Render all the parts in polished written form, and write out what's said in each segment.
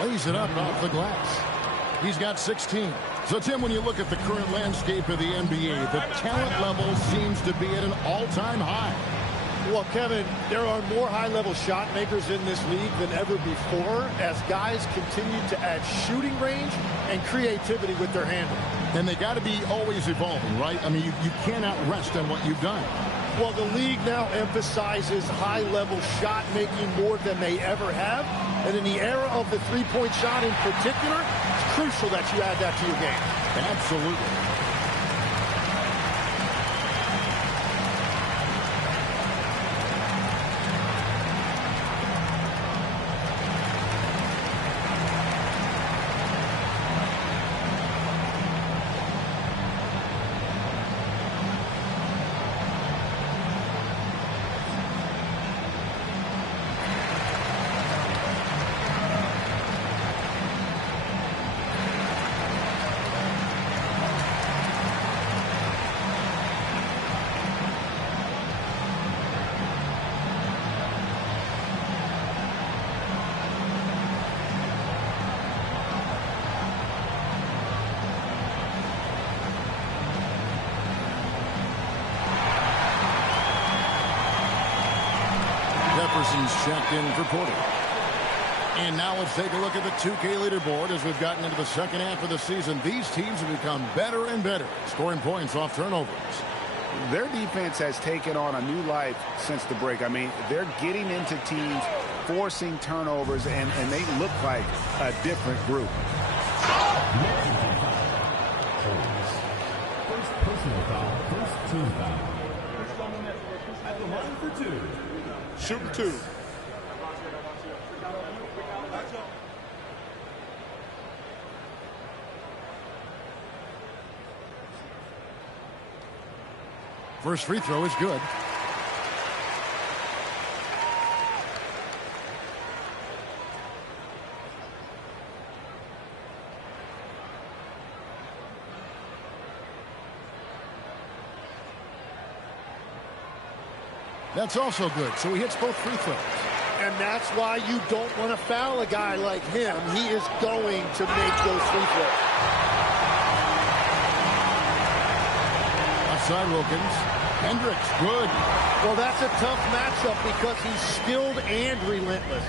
Lays it up off the glass. He's got 16. So, Tim, when you look at the current landscape of the NBA, the talent level seems to be at an all-time high. Well, Kevin, there are more high-level shot makers in this league than ever before as guys continue to add shooting range and creativity with their handle. And they got to be always evolving, right? I mean, you cannot rest on what you've done. Well, the league now emphasizes high-level shot making more than they ever have. And in the era of the three-point shot in particular, it's crucial that you add that to your game. Absolutely. Jefferson's checked in for quarter. And now let's take a look at the 2K leaderboard as we've gotten into the second half of the season. These teams have become better and better, scoring points off turnovers. Their defense has taken on a new life since the break. I mean, they're getting into teams, forcing turnovers, and they look like a different group. First personal foul, first team foul. At the line for two. Shooting two. First free throw is good. That's also good. So he hits both free throws. And that's why you don't want to foul a guy like him. He is going to make those free throws. Outside Wilkins. Hendricks, good. Well, that's a tough matchup because he's skilled and relentless.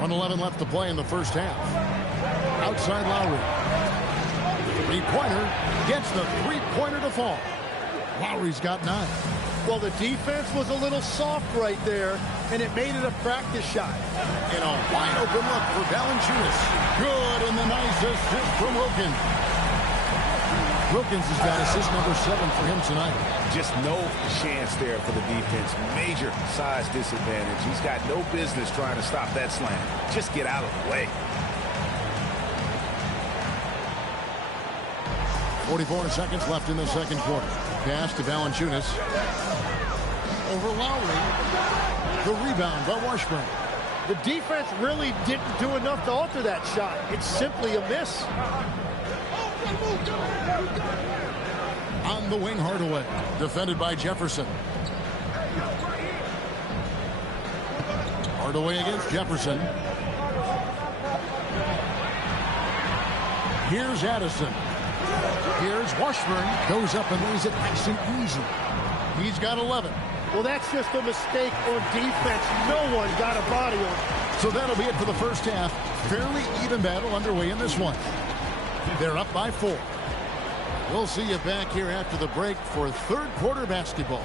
.11 left to play in the first half. Outside Lowry. Three-pointer gets the three-pointer to fall. Lowry's got 9. Well, the defense was a little soft right there, and it made it a practice shot. And a wide-open look for Valanciunas. Good, and the nice assist from Wilkins. Wilkins has got assist number 7 for him tonight. Just no chance there for the defense. Major size disadvantage. He's got no business trying to stop that slam. Just get out of the way. 44 seconds left in the second quarter. Pass to Valanciunas. Over Lowry. The rebound by Washburn. The defense really didn't do enough to alter that shot. It's simply a miss. On the wing, Hardaway. Defended by Jefferson. Hardaway against Jefferson. Here's Addison. Here's Washburn. Goes up and lays it nice and easy. He's got 11. Well, that's just a mistake on defense. No one got a body on it. So that'll be it for the first half. Fairly even battle underway in this one. They're up by 4. We'll see you back here after the break for third quarter basketball.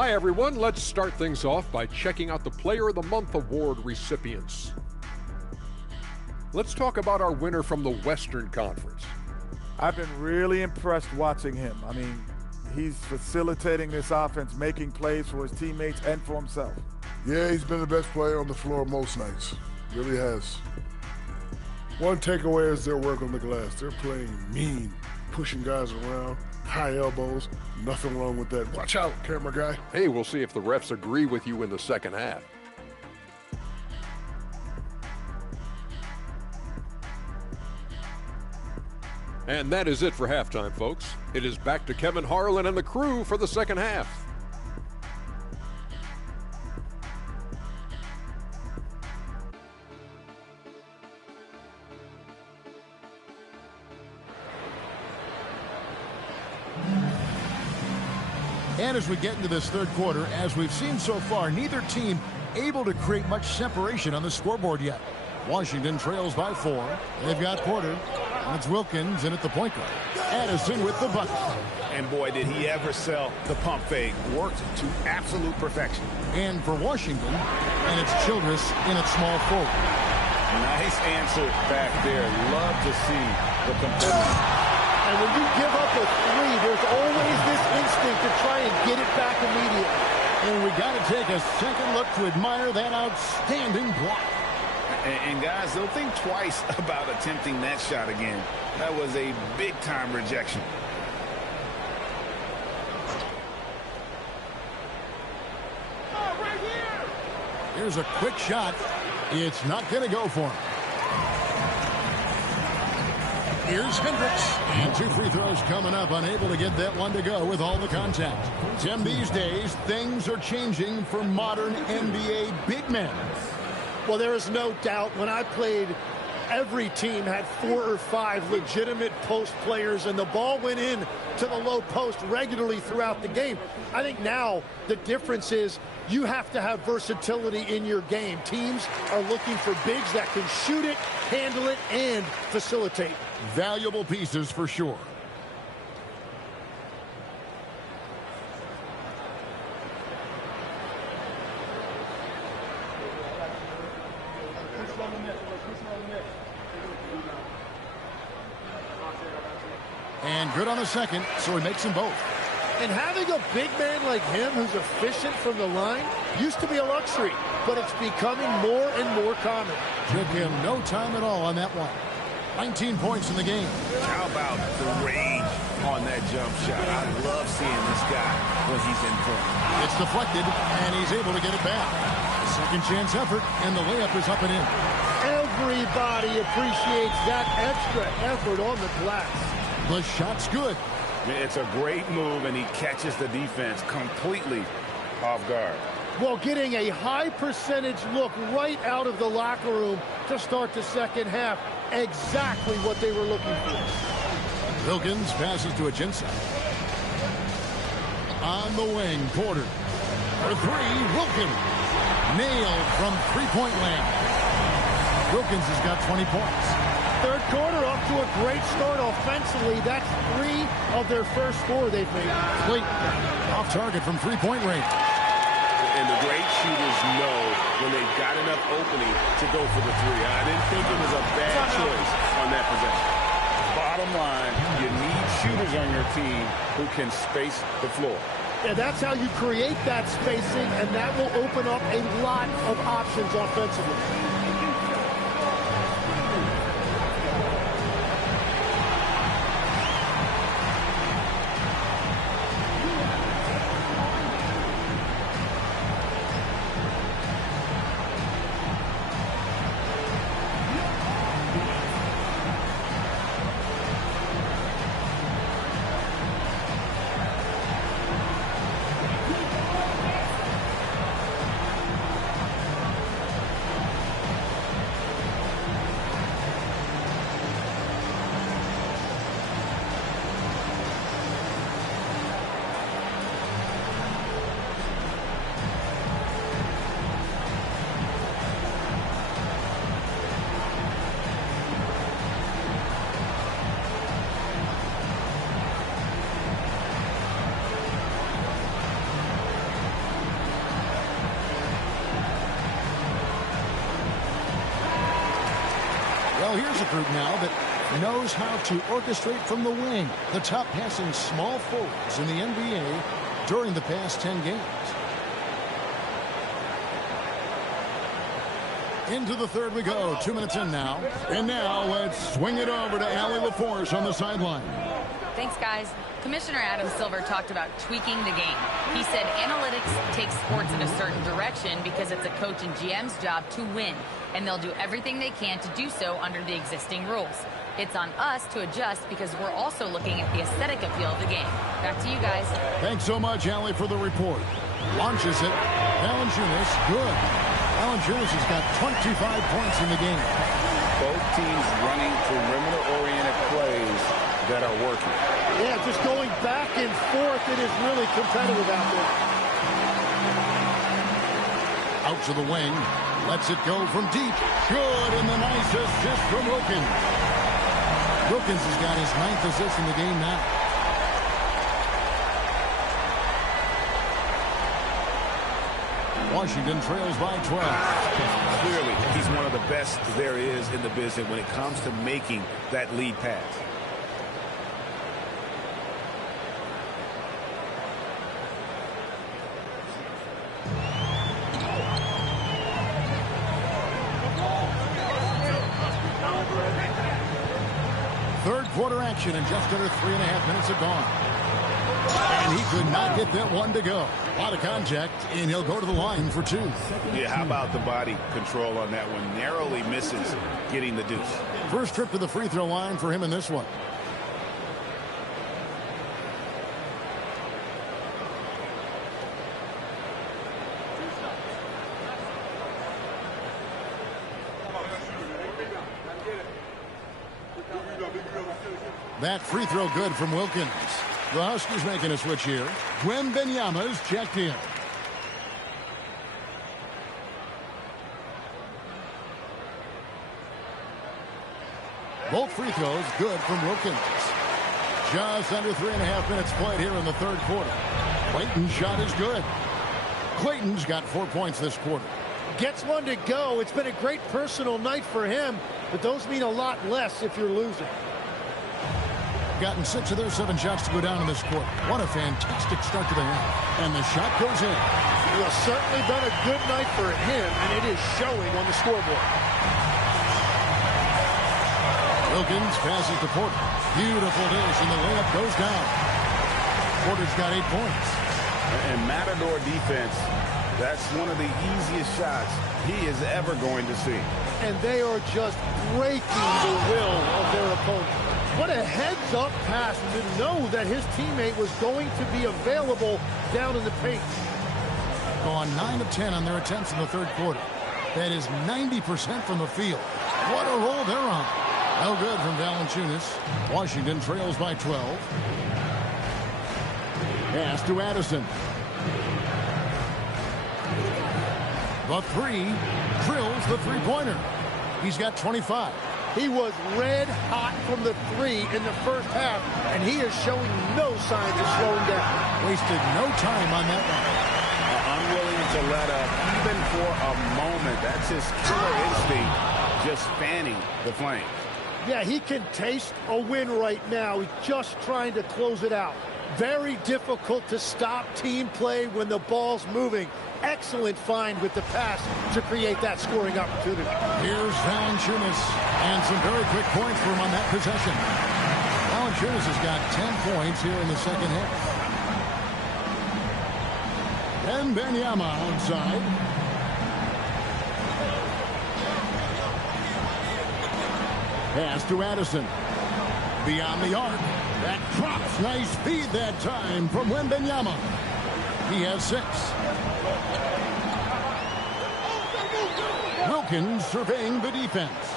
Hi, everyone. Let's start things off by checking out the Player of the Month award recipients. Let's talk about our winner from the Western Conference. I've been really impressed watching him. I mean, he's facilitating this offense, making plays for his teammates and for himself. Yeah, he's been the best player on the floor most nights. Really has. One takeaway is their work on the glass. They're playing mean, pushing guys around, high elbows. Nothing wrong with that. Watch out, camera guy. Hey, we'll see if the refs agree with you in the second half. And that is it for halftime, folks. It is back to Kevin Harlan and the crew for the second half. And as we get into this third quarter, as we've seen so far, neither team able to create much separation on the scoreboard yet. Washington trails by 4. They've got Porter, and it's Wilkins in at the point guard. Addison with the bucket. And boy, did he ever sell the pump fake. Worked to absolute perfection. And for Washington, and it's Childress in at small forward. Nice answer back there. Love to see the competition. And when you give up a 3, there's always this instinct to try and get it back immediately. And we got to take a second look to admire that outstanding block. And guys, they'll think twice about attempting that shot again. That was a big-time rejection. Here's a quick shot. It's not going to go for him. Here's Hendricks. And 2 free throws coming up. Unable to get that one to go with all the contact. Tim, these days, things are changing for modern NBA big men. Well, there is no doubt when I played, every team had 4 or 5 legitimate post players, and the ball went in to the low post regularly throughout the game. I think now the difference is you have to have versatility in your game. Teams are looking for bigs that can shoot it, handle it, and facilitate. Valuable pieces for sure. And good on the second, so he makes them both. And having a big man like him who's efficient from the line used to be a luxury, but it's becoming more and more common. Took him no time at all on that one. 19 points in the game. How about the range on that jump shot? I love seeing this guy when he's in front. It's deflected, and he's able to get it back. Second chance effort, and the layup is up and in. Everybody appreciates that extra effort on the glass. The shot's good. It's a great move, and he catches the defense completely off guard. Well, getting a high percentage look right out of the locker room to start the second half. Exactly what they were looking for. Wilkins passes to Ajinça. On the wing, Porter. For 3, Wilkins. Nailed from three-point land. Wilkins has got 20 points. Third quarter off to a great start offensively. That's 3 of their first 4 they've made. Wait, off target from three-point range. And the great shooters know when they've got enough opening to go for the 3. I didn't think it was a bad choice on that possession. Bottom line, you need shooters on your team who can space the floor. And that's how you create that spacing, and that will open up a lot of options offensively. Well, here's a group now that knows how to orchestrate from the wing. The top passing small forwards in the NBA during the past 10 games. Into the third we go. 2 minutes in now. And now let's swing it over to Allie LaForce on the sideline. Thanks, guys. Commissioner Adam Silver talked about tweaking the game. He said analytics takes sports in a certain direction because it's a coach and GM's job to win, and they'll do everything they can to do so under the existing rules. It's on us to adjust because we're also looking at the aesthetic appeal of the game. Back to you guys. Thanks so much, Allie, for the report. Launches it. Valanciunas, good. Valanciunas has got 25 points in the game. Both teams running perimeter-oriented plays that are working. Yeah, just going back and forth. It is really competitive out there. Out to the wing. Lets it go from deep. Good, and the nice assist from Wilkins. Wilkins has got his 9th assist in the game now. Washington trails by 12. Clearly, he's one of the best there is in the business when it comes to making that lead pass. Third quarter action, and just under 3.5 minutes have gone. And he could not get that one to go. A lot of contact, and he'll go to the line for 2. Yeah, how about the body control on that one? Narrowly misses getting the deuce. First trip to the free throw line for him in this one. That free throw good from Wilkins. The Huskies making a switch here. Wembanyama's checked in. Both free throws good from Wilkins. Just under 3.5 minutes played here in the third quarter. Clayton's shot is good. Clayton's got 4 points this quarter. Gets one to go. It's been a great personal night for him, but those mean a lot less if you're losing. Gotten 6 of their 7 shots to go down in this quarter. What a fantastic start to the half. And the shot goes in. It has certainly been a good night for him, and it is showing on the scoreboard. Wilkins passes to Porter. Beautiful dish, and the layup goes down. Porter's got 8 points. And Matador defense, that's one of the easiest shots he is ever going to see. And they are just breaking the will of their opponent. What a heads-up pass to know that his teammate was going to be available down in the paint. Gone 9 of 10 on their attempts in the third quarter. That is 90% from the field. What a roll they're on. No good from Valanciunas. Washington trails by 12. Pass to Addison. The 3 drills the three-pointer. He's got 25. He was red hot from the 3 in the first half, and he is showing no signs of slowing down. Wasted no time on that one. Unwilling to let up, even for a moment. That's his killer instinct, just fanning the flames. Yeah, he can taste a win right now. He's just trying to close it out. Very difficult to stop team play when the ball's moving. Excellent find with the pass to create that scoring opportunity. Here's Valanciunas, and some very quick points for him on that possession. Valanciunas has got 10 points here in the second half. Wembanyama outside. Pass to Addison. Beyond the arc. That drops. Nice feed that time from Wembanyama. He has 6. Wilkins surveying the defense.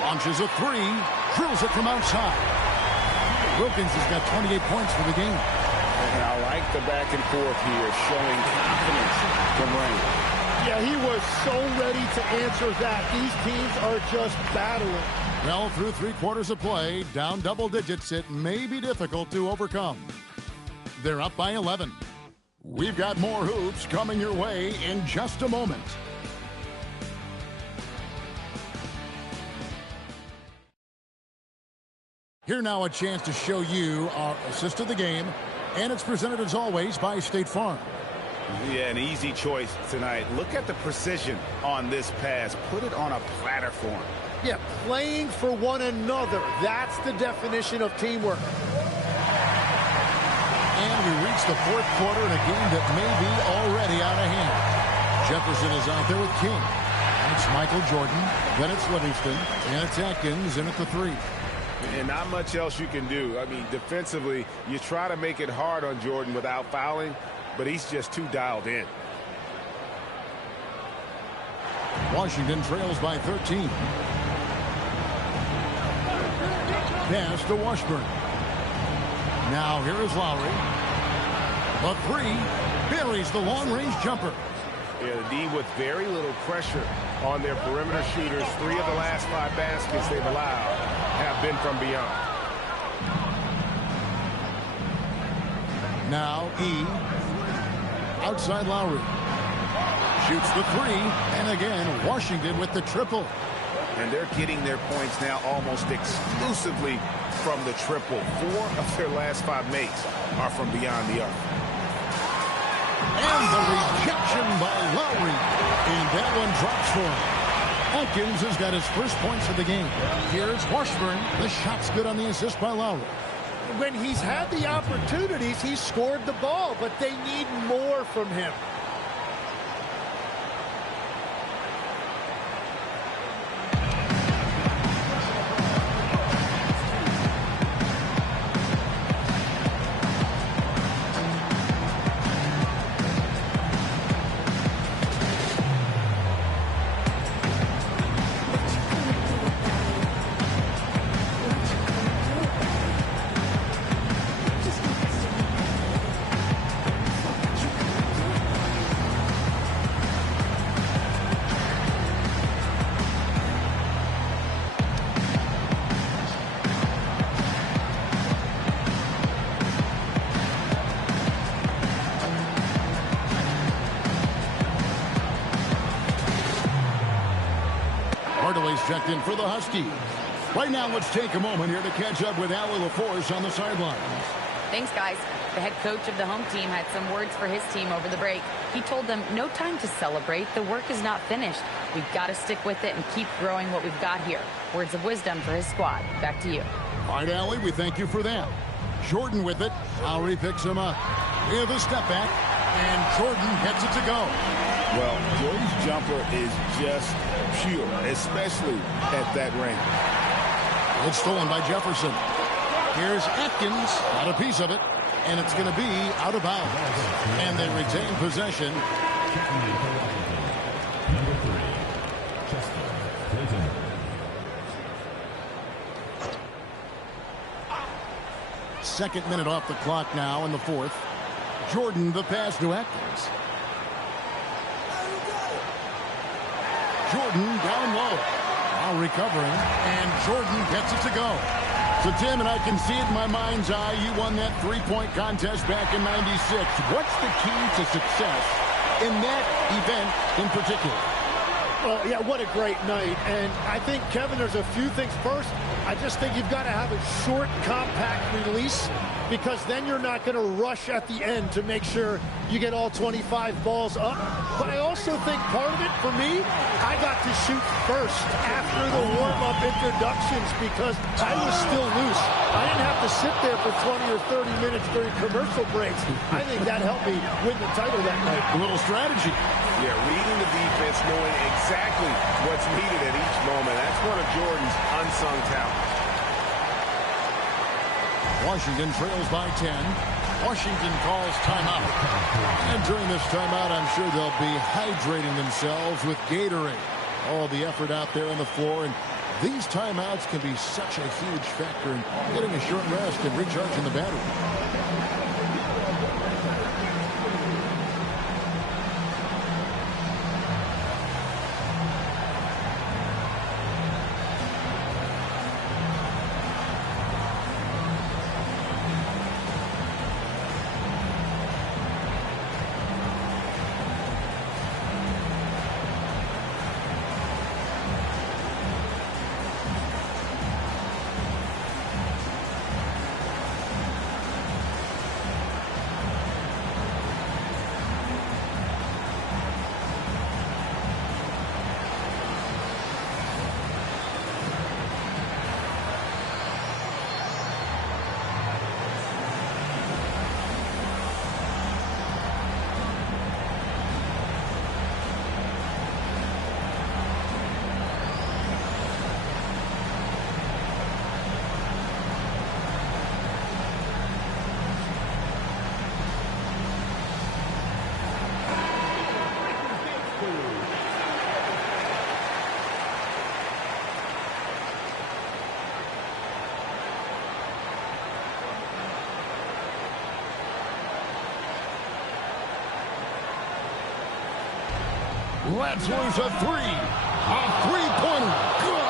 Launches a 3. Drills it from outside. Wilkins has got 28 points for the game. And I like the back and forth here, showing confidence from Rain. Yeah, he was so ready to answer that. These teams are just battling. Well, through 3 quarters of play, down double digits, it may be difficult to overcome. They're up by 11. We've got more hoops coming your way in just a moment. Here now a chance to show you our assist of the game, and it's presented as always by State Farm. Yeah, an easy choice tonight. Look at the precision on this pass. Put it on a platter for him. Yeah, playing for one another. That's the definition of teamwork. And we reach the fourth quarter in a game that may be already out of hand. Jefferson is out there with King. And it's Michael Jordan. Then it's Livingston. And it's Atkins in at the 3. And not much else you can do. I mean, defensively, you try to make it hard on Jordan without fouling, but he's just too dialed in. Washington trails by 13. Pass to Washburn. Now here is Lowry. The 3 buries the long-range jumper. Yeah, the D with very little pressure on their perimeter shooters. 3 of the last 5 baskets they've allowed have been from beyond. Now E. Outside Lowry. Shoots the 3. And again, Washington with the triple. And they're getting their points now almost exclusively from the triple. 4 of their last 5 makes are from beyond the arc. And the rejection by Lowry. And that one drops for him. Atkins has got his first points of the game. Here's Washburn. The shot's good on the assist by Lowry. When he's had the opportunities, he's scored the ball, but they need more from him. Checked in for the Huskies. Right now, let's take a moment here to catch up with Allie LaForce on the sidelines. Thanks, guys. The head coach of the home team had some words for his team over the break. He told them, no time to celebrate. The work is not finished. We've got to stick with it and keep growing what we've got here. Words of wisdom for his squad. Back to you. All right, Allie, we thank you for that. Jordan with it. Lowry picks him up. We have a step back, and Jordan gets it to go. Well, Jordan's jumper is just pure, especially at that range. It's stolen by Jefferson. Here's Atkins, got a piece of it, and it's going to be out of bounds. And they retain possession. Second minute off the clock now in the fourth. Jordan, the pass to Atkins. Jordan down low. Now recovering, and Jordan gets it to go. So, Tim, and I can see it in my mind's eye, you won that three-point contest back in '96. What's the key to success in that event in particular? Well, yeah, what a great night. And I think, Kevin, there's a few things. First, I just think you've got to have a short, compact release, because then you're not going to rush at the end to make sure you get all 25 balls up. But I also think part of it, for me, I got to shoot first after the warm-up introductions because I was still loose. I didn't have to sit there for 20 or 30 minutes during commercial breaks. I think that helped me win the title that night. A little strategy. Yeah, reading the defense, knowing exactly what's needed at each moment. That's one of Jordan's unsung talents. Washington trails by 10. Washington calls timeout. And during this timeout, I'm sure they'll be hydrating themselves with Gatorade. All the effort out there on the floor. And these timeouts can be such a huge factor in getting a short rest and recharging the battery. Lets loose a three. A three-pointer. Good.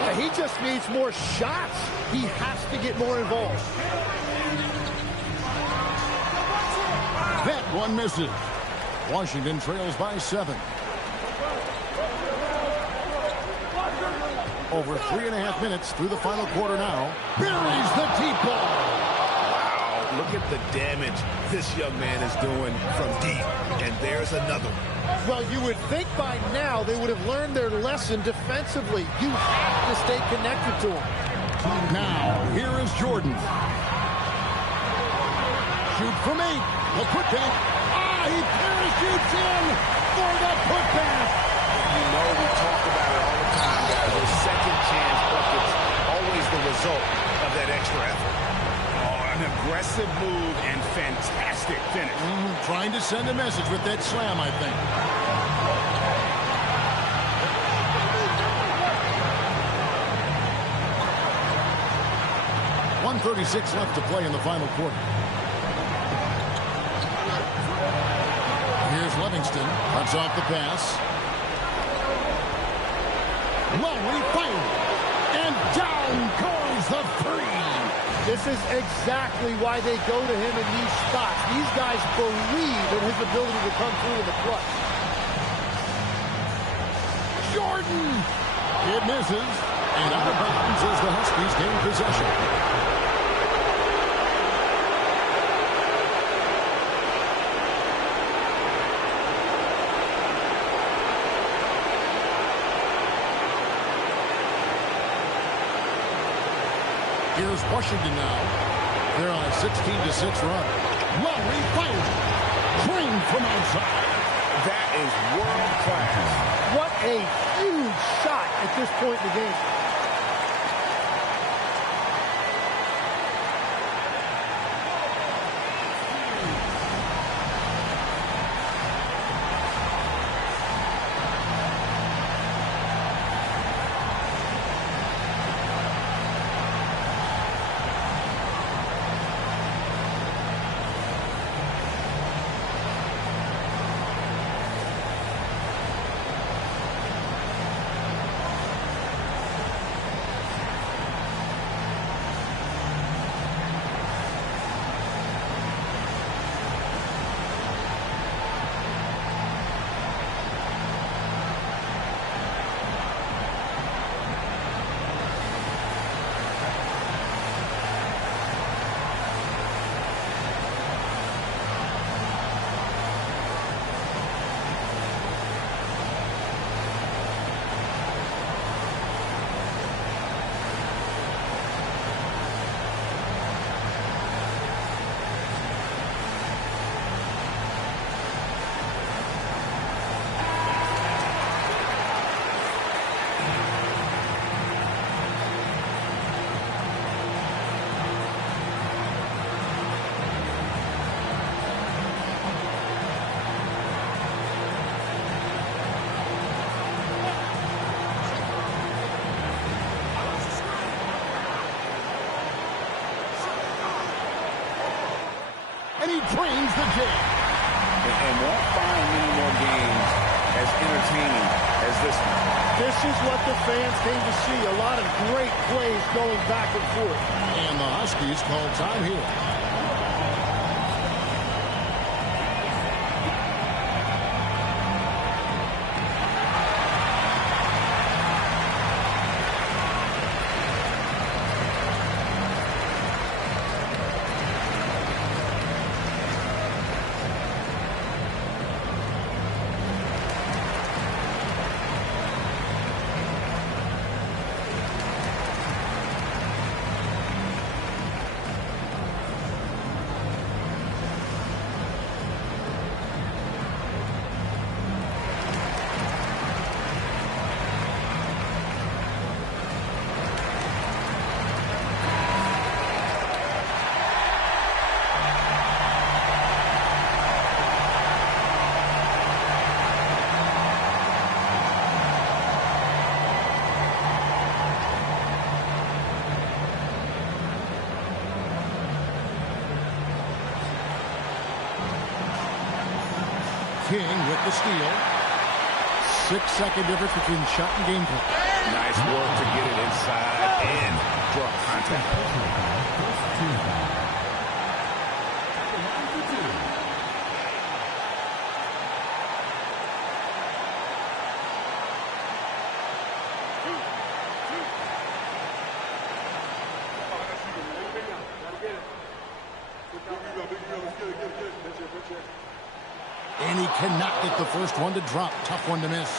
Yeah, he just needs more shots. He has to get more involved. That one misses. Washington trails by 7. Over 3.5 minutes through the final quarter now. Buries the deep ball. Wow, look at the damage this young man is doing from deep. And there's another one. Well, you would think by now they would have learned their lesson defensively. You have to stay connected to him. Now, here is Jordan. Shoot from 8. The putback. He parachutes in for the putback. You know we talk about it all the time, guys. Those second chance buckets, always the result of that extra effort. Oh, an aggressive move and fantastic finish. Trying to send a message with that slam, I think. .136 left to play in the final quarter. Here's Livingston. Cuts off the pass. Lowry fired. And down goes the three. This is exactly why they go to him in these spots. These guys believe in his ability to come through in the clutch. Jordan! It misses. And out of bounds as the Huskies gain possession. Here's Washington now. They're on a 16-6 run. Lowry fires. Drained from outside. That is world class. What a huge shot at this point in the game. And he drains the jam. And won't find many more games as entertaining as this one. This is what the fans came to see. A lot of great plays going back and forth. And the Huskies call time here. King with the steal. 6-second difference between shot and game play. Nice work to get it inside and draw contact. And he cannot get the first one to drop. Tough one to miss.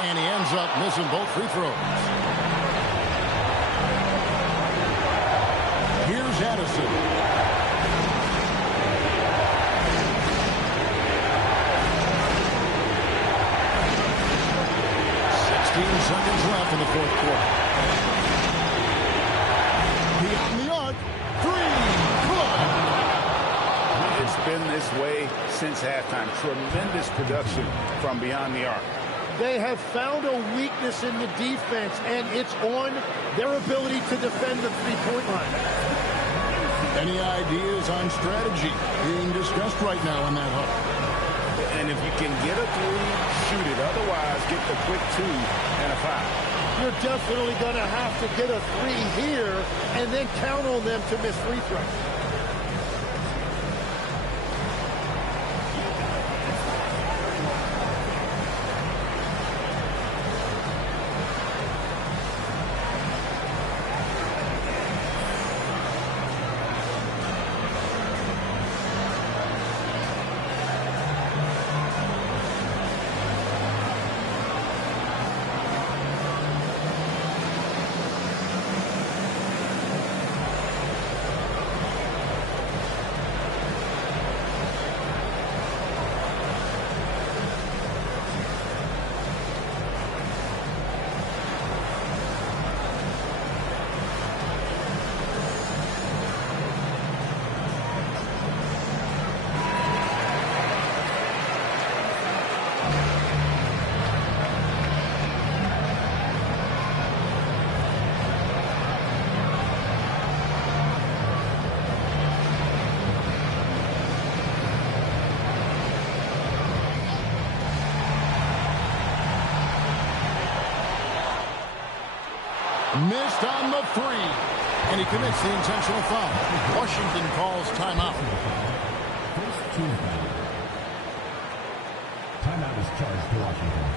And he ends up missing both free throws. Here's Addison. Seconds left in the fourth quarter. Beyond the arc. Three. Good. It's been this way since halftime. Tremendous production from beyond the arc. They have found a weakness in the defense, and it's on their ability to defend the three-point line. Any ideas on strategy being discussed right now in that hub? And if you can get a three, shoot it. Otherwise, get the quick 2 and a foul. You're definitely going to have to get a three here and then count on them to miss free throws. Missed on the three. And he commits the intentional foul. Washington calls timeout. First team foul. Timeout is charged to Washington.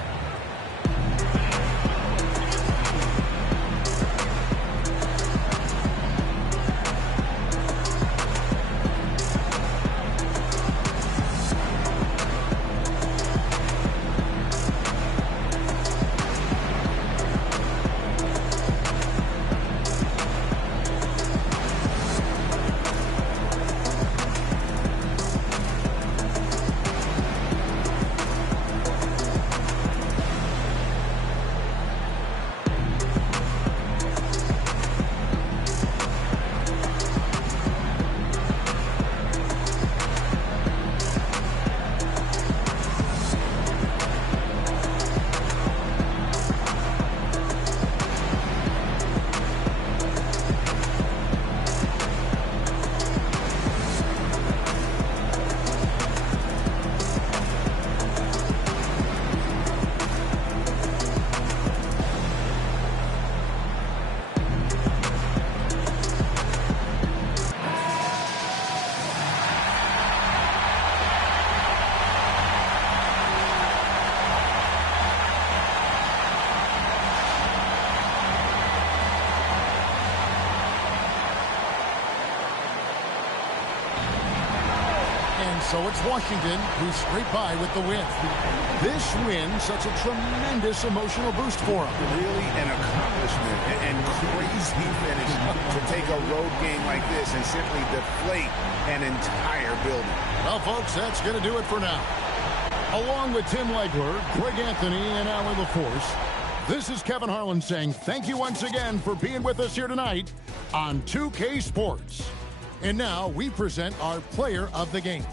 So it's Washington who scraped by with the win. This win such a tremendous emotional boost for them. Really an accomplishment and crazy finish to take a road game like this and simply deflate an entire building. Well, folks, that's going to do it for now. Along with Tim Legler, Greg Anthony, and Alan LaForce, this is Kevin Harlan saying thank you once again for being with us here tonight on 2K Sports. And now we present our player of the game.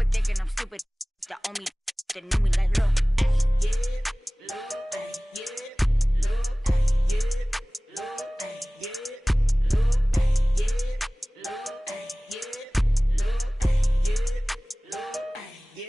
Quit thinking I'm stupid. The only that knew me like, look, ay, yeah, look, ay, yeah, look, ay, yeah, look, ay, yeah, look, ay, yeah, look, ay, yeah, look, ay, yeah, look, ay, yeah,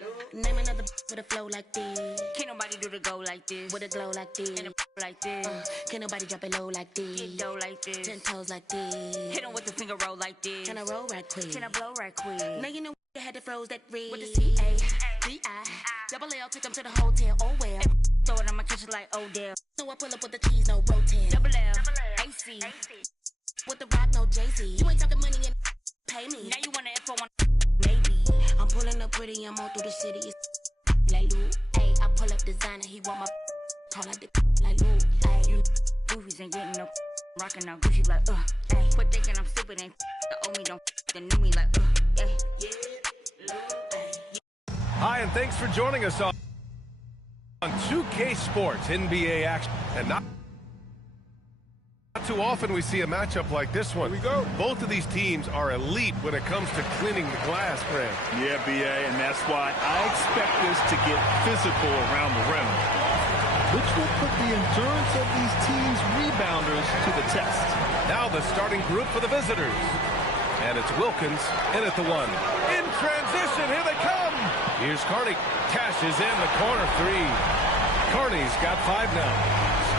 look. Name another with a flow like this. Can't nobody do the go like this. With a glow like this. And a like this. Can't nobody drop it low like this. Get dough like this. 10 toes like this. Hit him with the finger roll like this. Can I roll right quick? Can I blow right quick? Now you know you had the froze that red. With the C-A-D-I. Double L, take them to the hotel. Oh well. Throw it on my kitchen like Odell. So I pull up with the cheese, no rotel. Double L, AC. With the rock, no Jay-Z. You ain't talking money and pay me. Now you want an info on maybe. I'm pulling up pretty, I'm all through the city. It's like Lou, ayy. I pull up designer, he want my call out the like Lou, ayy. You goofies ain't getting no rockin' out Gucci like ayy. Quit thinking I'm stupid, ain't the old me don't the new me like ayy. Yeah, Lou, ayy. Hi, and thanks for joining us on 2K Sports NBA action. And not too often we see a matchup like this one. Here we go. Both of these teams are elite when it comes to cleaning the glass, Graham. Yeah, BA, and that's why I expect this to get physical around the rim, which will put the endurance of these teams' rebounders to the test. Now the starting group for the visitors. And it's Wilkins in at the one. In transition, here they come. Here's Carney. Cashes in the corner three. Carney's got 5 now.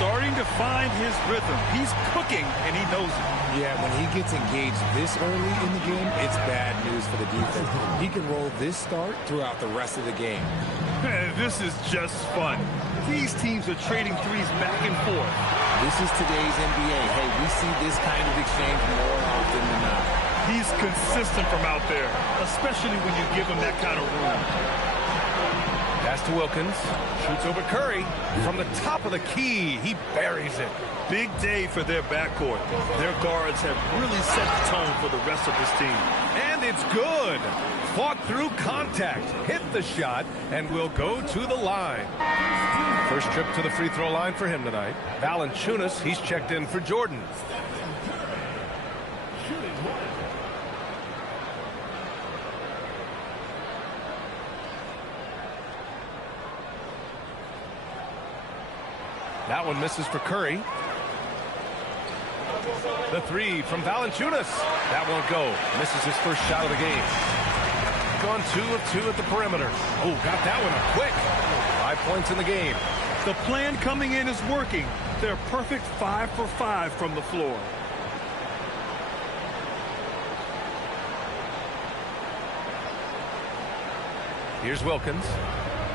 Starting to find his rhythm. He's cooking, and he knows it. Yeah, when he gets engaged this early in the game, it's bad news for the defense. He can roll this start throughout the rest of the game. This is just fun. These teams are trading threes back and forth. This is today's NBA. Hey, we see this kind of exchange more often than not. He's consistent from out there, especially when you give him that kind of room. Pass to Wilkins. Shoots over Curry. From the top of the key, he buries it. Big day for their backcourt. Their guards have really set the tone for the rest of this team. And it's good. Fought through contact. Hit the shot, and will go to the line. First trip to the free throw line for him tonight. Valanciunas, he's checked in for Jordan. That one misses for Curry. The three from Valanciunas. That won't go. Misses his first shot of the game. Gone 2 of 2 at the perimeter. Oh, got that one up quick. 5 points in the game. The plan coming in is working. They're perfect 5 for 5 from the floor. Here's Wilkins.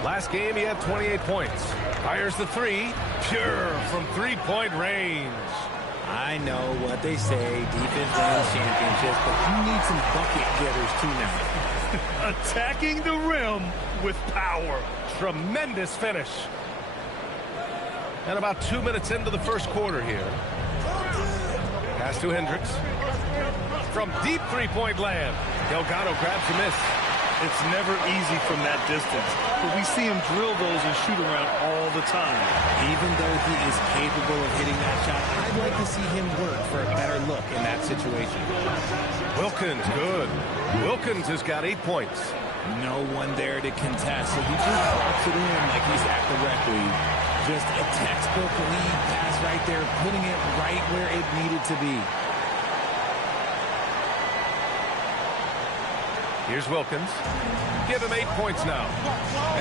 Last game, he had 28 points. Fires the three. Pure from three-point range. I know what they say, defense wins championships, but you need some bucket getters too now. Attacking the rim with power. Tremendous finish. And about 2 minutes into the first quarter here. Pass to Hendricks. From deep three-point land. Delgado grabs a miss. It's never easy from that distance, but we see him drill those and shoot around all the time. Even though he is capable of hitting that shot, I'd like to see him work for a better look in that situation. Wilkins, good. Wilkins has got 8 points. No one there to contest, so he just walks it in like he's at the rec league. Just a textbook lead pass right there, putting it right where it needed to be. Here's Wilkins. Give him 8 points now.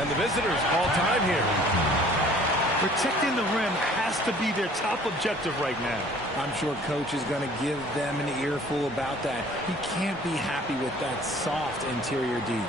And the visitors call time here. Protecting the rim has to be their top objective right now. I'm sure coach is going to give them an earful about that. He can't be happy with that soft interior D.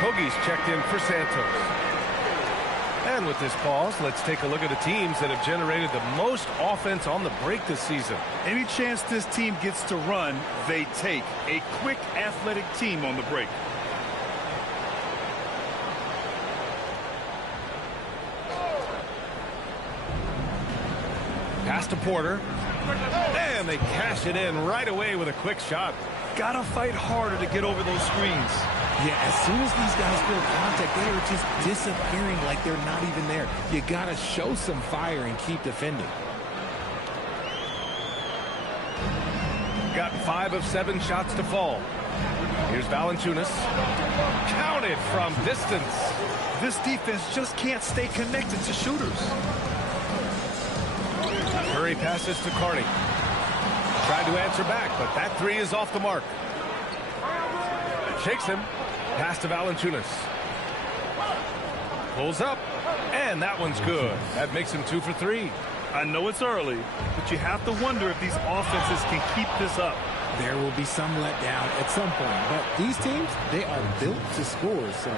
Okogie's checked in for Santos. And with this pause, let's take a look at the teams that have generated the most offense on the break this season. Any chance this team gets to run, they take. A quick, athletic team on the break. Pass to Porter. And they cash it in right away with a quick shot. Gotta fight harder to get over those screens. Yeah, as soon as these guys feel contact, they are just disappearing like they're not even there. You gotta show some fire and keep defending. Got 5 of 7 shots to fall. Here's Valanciunas. Counted from distance. This defense just can't stay connected to shooters. Curry passes to Carney. Tried to answer back, but that 3 is off the mark. Shakes him. Pass to Valanciunas. Pulls up, and that one's good. That makes him 2 for 3. I know it's early, but you have to wonder if these offenses can keep this up. There will be some letdown at some point, but these teams, they are built to score. So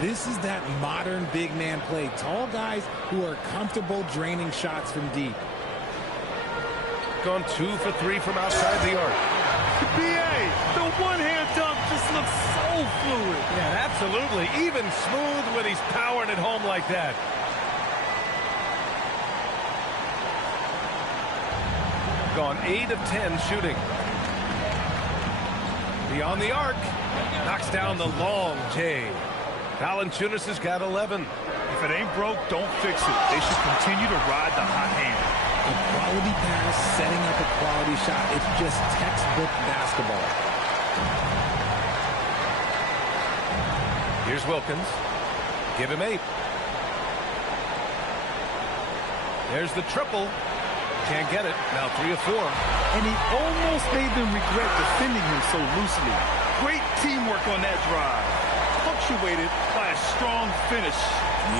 this is that modern big man play. Tall guys who are comfortable draining shots from deep. Gone 2 for 3 from outside the arc. BA, the one-hand dunk just looks so fluid. Yeah, absolutely. Even smooth when he's powering it home like that. Gone 8 of 10 shooting. Beyond the arc. Knocks down the long J. Valanciunas has got 11. If it ain't broke, don't fix it. They should continue to ride the hot hand. A quality pass, setting up a quality shot. It's just textbook basketball. Here's Wilkins. Give him 8. There's the triple. Can't get it. Now 3 of 4. And he almost made them regret defending him so loosely. Great teamwork on that drive. Punctuated by a strong finish.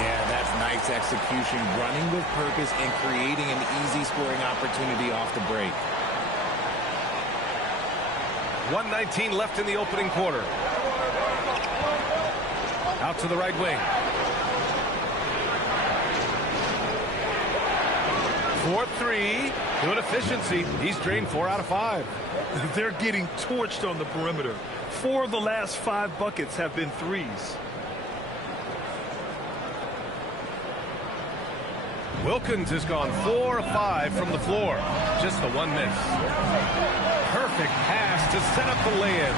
Yeah, that's nice execution, running with purpose and creating an easy scoring opportunity off the break. 1:19 left in the opening quarter. Out to the right wing. 4-3. Good efficiency. He's drained 4 out of 5. They're getting torched on the perimeter. 4 of the last 5 buckets have been threes. Wilkins has gone 4 of 5 from the floor. Just the 1 miss. Perfect pass to set up the lay-in.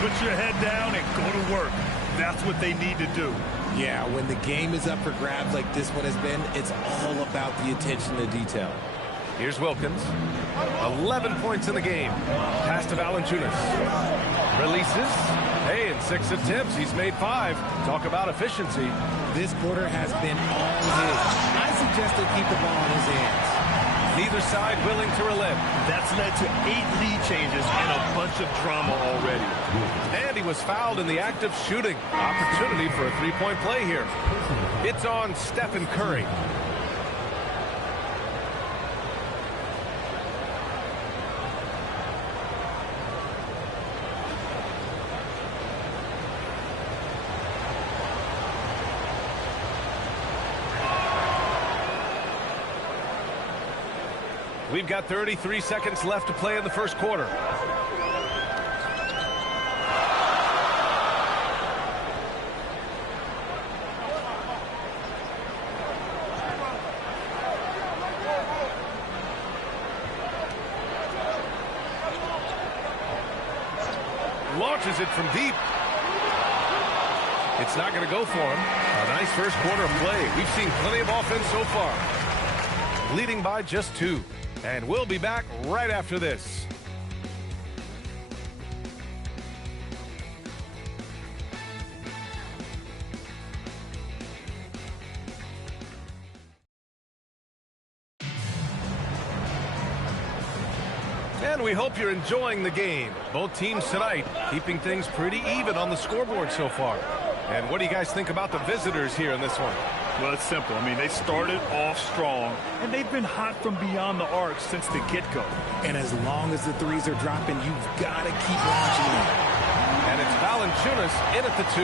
Put your head down and go to work. That's what they need to do. Yeah, when the game is up for grabs like this one has been, it's all about the attention to detail. Here's Wilkins. 11 points in the game. Pass to Valanciunas. Releases. Hey, in 6 attempts, he's made 5. Talk about efficiency. This quarter has been all his. I suggest they keep the ball in his hands. Neither side willing to relent. That's led to 8 lead changes and a bunch of drama already. And he was fouled in the act of shooting. Opportunity for a 3-point play here. It's on Stephen Curry. We've got 33 seconds left to play in the first quarter. Launches it from deep. It's not going to go for him. A nice first quarter of play. We've seen plenty of offense so far. Leading by just 2. And we'll be back right after this. And we hope you're enjoying the game. Both teams tonight keeping things pretty even on the scoreboard so far. And what do you guys think about the visitors here in this one? Well, it's simple. I mean, they started off strong, and they've been hot from beyond the arc since the get-go. And as long as the threes are dropping, you've got to keep launching them. And it's Valanciunas in at the 2.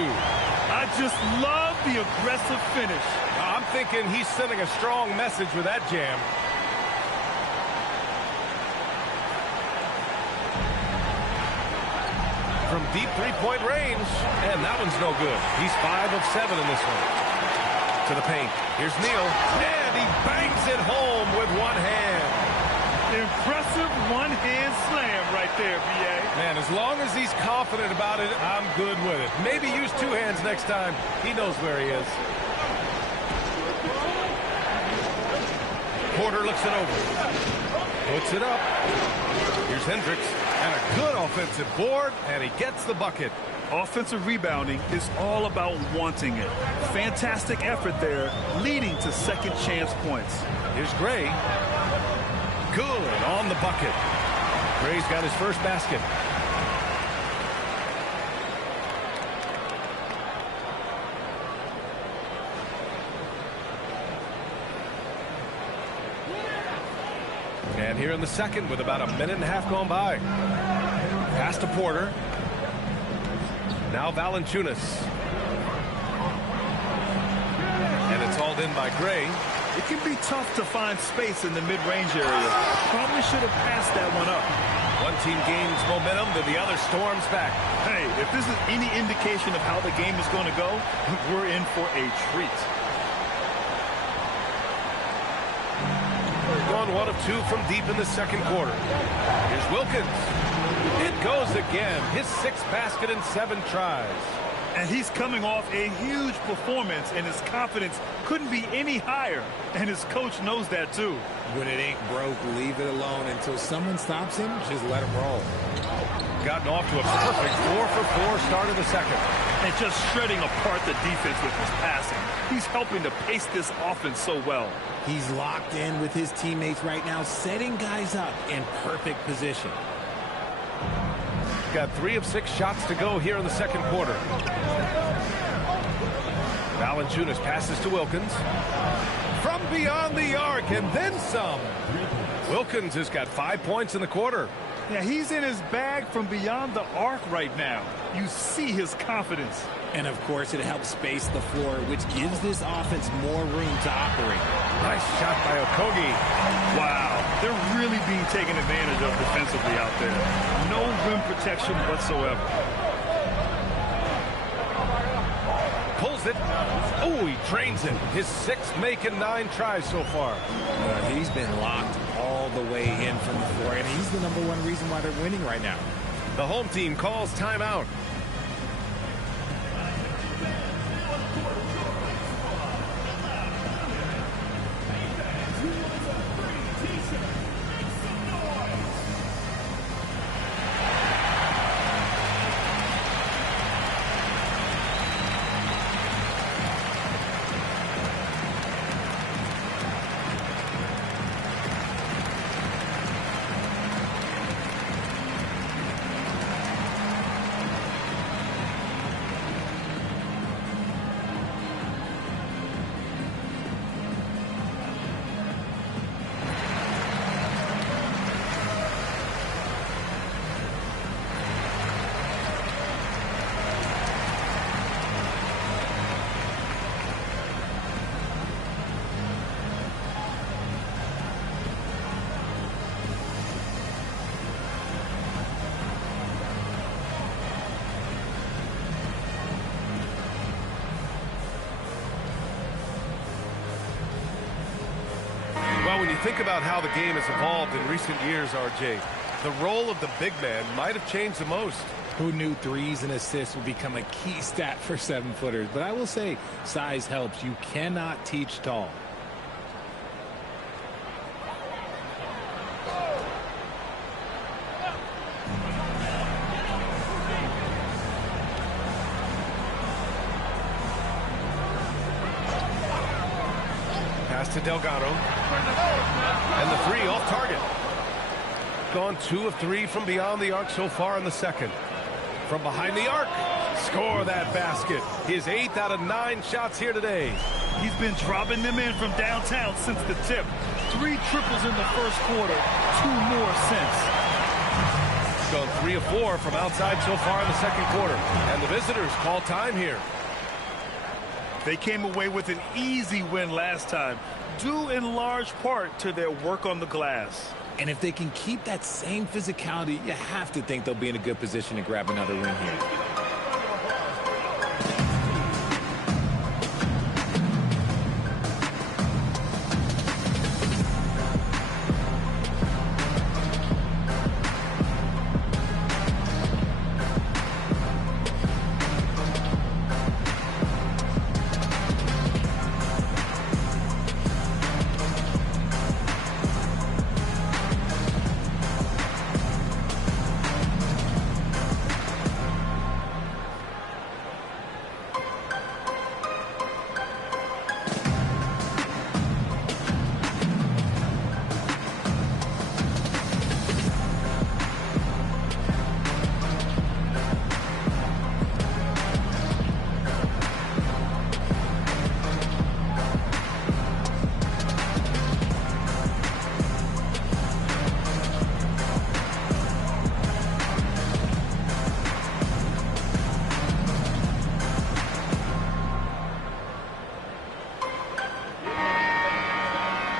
I just love the aggressive finish. I'm thinking he's sending a strong message with that jam. From deep three-point range, and that one's no good. He's 5 of 7 in this one. To the paint. Here's Neal, and he bangs it home with one hand. Impressive one-hand slam right there, B.A. Man, as long as he's confident about it, I'm good with it. Maybe use 2 hands next time. He knows where he is. Porter looks it over. Puts it up. Here's Hendricks. And a good offensive board, and he gets the bucket. Offensive rebounding is all about wanting it. Fantastic effort there, leading to second chance points. Here's Gray. Good on the bucket. Gray's got his first basket. And here in the second with about a minute and a half gone by. Pass to Porter. Now Valanciunas. And it's hauled in by Gray. It can be tough to find space in the mid-range area. Probably should have passed that one up. One team gains momentum, then the other storms back. Hey, if this is any indication of how the game is going to go, we're in for a treat. Gone 1 of 2 from deep in the second quarter. Here's Wilkins. It goes again. His 6th basket in 7 tries. And he's coming off a huge performance, and his confidence couldn't be any higher. And his coach knows that, too. When it ain't broke, leave it alone until someone stops him. Just let him roll. Gotten off to a perfect 4 for 4 start of the second. And just shredding apart the defense with his passing. He's helping to pace this offense so well. He's locked in with his teammates right now, setting guys up in perfect position. Got 3 of 6 shots to go here in the second quarter. Valanciunas passes to Wilkins. From beyond the arc, and then some. Wilkins has got 5 points in the quarter. Yeah, he's in his bag from beyond the arc right now. You see his confidence. And, of course, it helps space the floor, which gives this offense more room to operate. Nice shot by Okogie. Wow, they're really being taken advantage of defensively out there. No rim protection whatsoever. Pulls it. Oh, he drains it. His 6th make in 9 tries so far. He's been locked all the way in from the floor, and he's the #1 reason why they're winning right now. The home team calls timeout. Well, when you think about how the game has evolved in recent years, RJ, the role of the big man might have changed the most. Who knew threes and assists would become a key stat for 7-footers? But I will say, size helps. You cannot teach tall. Pass to Delgado. And the 3 off target. Gone 2 of 3 from beyond the arc so far in the second. From behind the arc. Score that basket. His 8th out of 9 shots here today. He's been dropping them in from downtown since the tip. 3 triples in the first quarter. 2 more since. Gone 3 of 4 from outside so far in the second quarter. And the visitors call time here. They came away with an easy win last time, due in large part to their work on the glass. And if they can keep that same physicality, you have to think they'll be in a good position to grab another win here.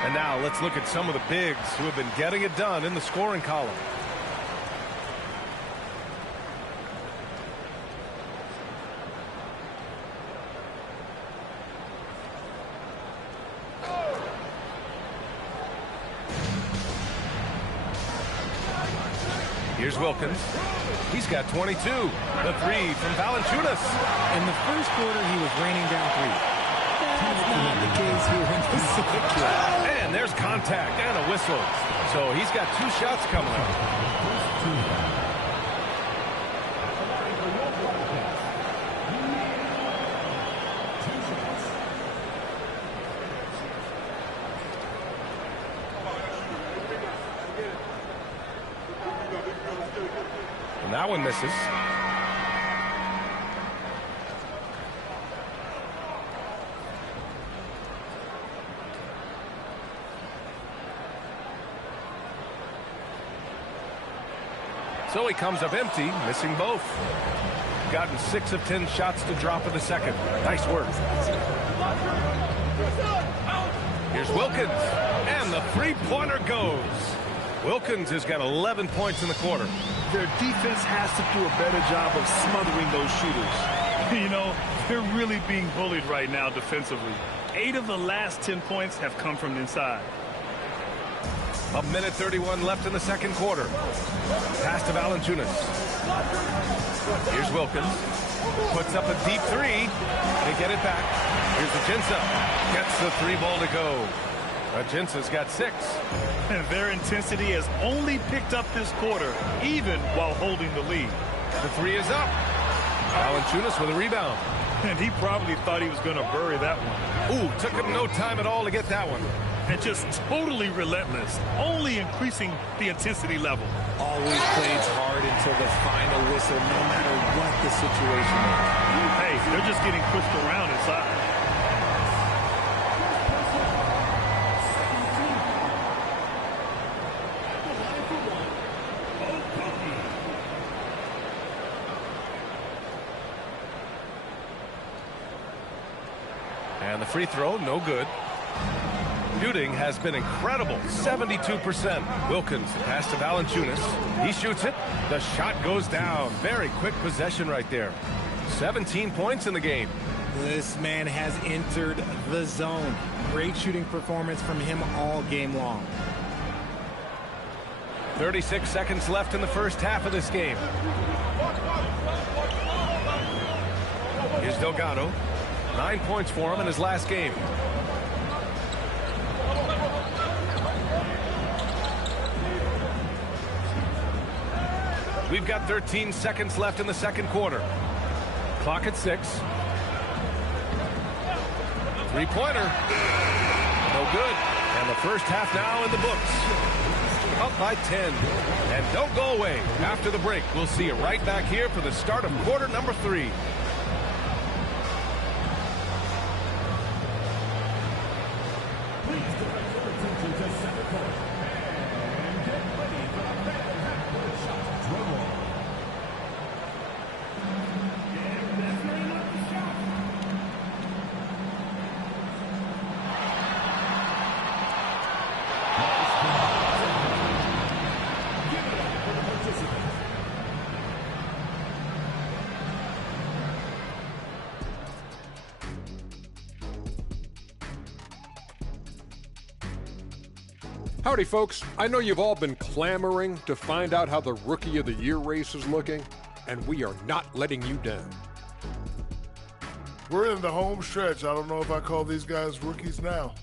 And now let's look at some of the bigs who have been getting it done in the scoring column. Here's Wilkins. He's got 22. The three from Valanciunas. In the first quarter, he was raining down three. That's not the case here in the second quarter. And there's contact and a whistle. So he's got 2 shots coming up. And that one misses. So he comes up empty, missing both. Gotten 6 of 10 shots to drop in the second. Nice work. Here's Wilkins, and the three-pointer goes. Wilkins has got 11 points in the quarter. Their defense has to do a better job of smothering those shooters. You know, they're really being bullied right now defensively. 8 of the last 10 points have come from inside. A minute 31 left in the second quarter. Pass to Valanciunas. Here's Wilkins. Puts up a deep three. They get it back. Here's Ajinça. Gets the 3-ball to go. Ajinça's got 6. And their intensity has only picked up this quarter, even while holding the lead. The 3 is up. Valanciunas with a rebound. And he probably thought he was going to bury that one. Ooh, took him no time at all to get that one. And just totally relentless, only increasing the intensity level. Always plays hard until the final whistle, no matter what the situation is. Hey, they're just getting pushed around inside. And the free throw, no good. Shooting has been incredible, 72%. Wilkins, pass to Valanciunas. He shoots it. The shot goes down. Very quick possession right there. 17 points in the game. This man has entered the zone. Great shooting performance from him all game long. 36 seconds left in the first half of this game. Here's Delgado. 9 points for him in his last game. We've got 13 seconds left in the second quarter. Clock at 6. Three-pointer. No good. And the first half now in the books. Up by 10. And don't go away. After the break, we'll see you right back here for the start of quarter number 3. Attention to center court. And get ready for the half-court shot. Drum roll. Howdy, folks. I know you've all been clamoring to find out how the Rookie of the Year race is looking, and we are not letting you down. We're in the home stretch. I don't know if I call these guys rookies now.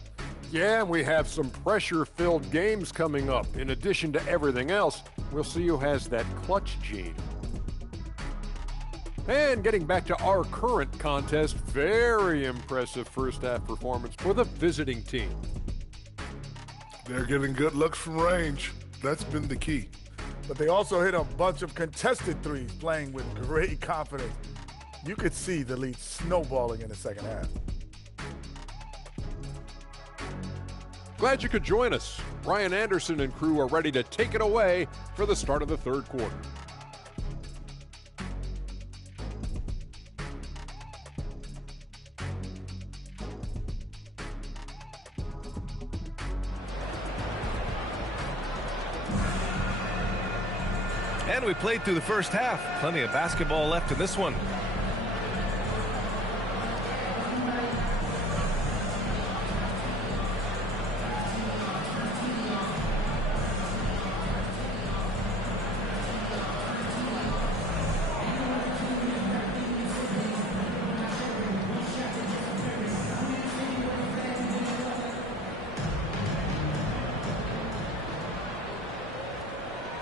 Yeah, we have some pressure-filled games coming up. In addition to everything else, we'll see who has that clutch gene. And getting back to our current contest, very impressive first-half performance for the visiting team. They're getting good looks from range. That's been the key. But they also hit a bunch of contested threes, playing with great confidence. You could see the lead snowballing in the second half. Glad you could join us. Ryan Anderson and crew are ready to take it away for the start of the third quarter. And we played through the first half. Plenty of basketball left in this one.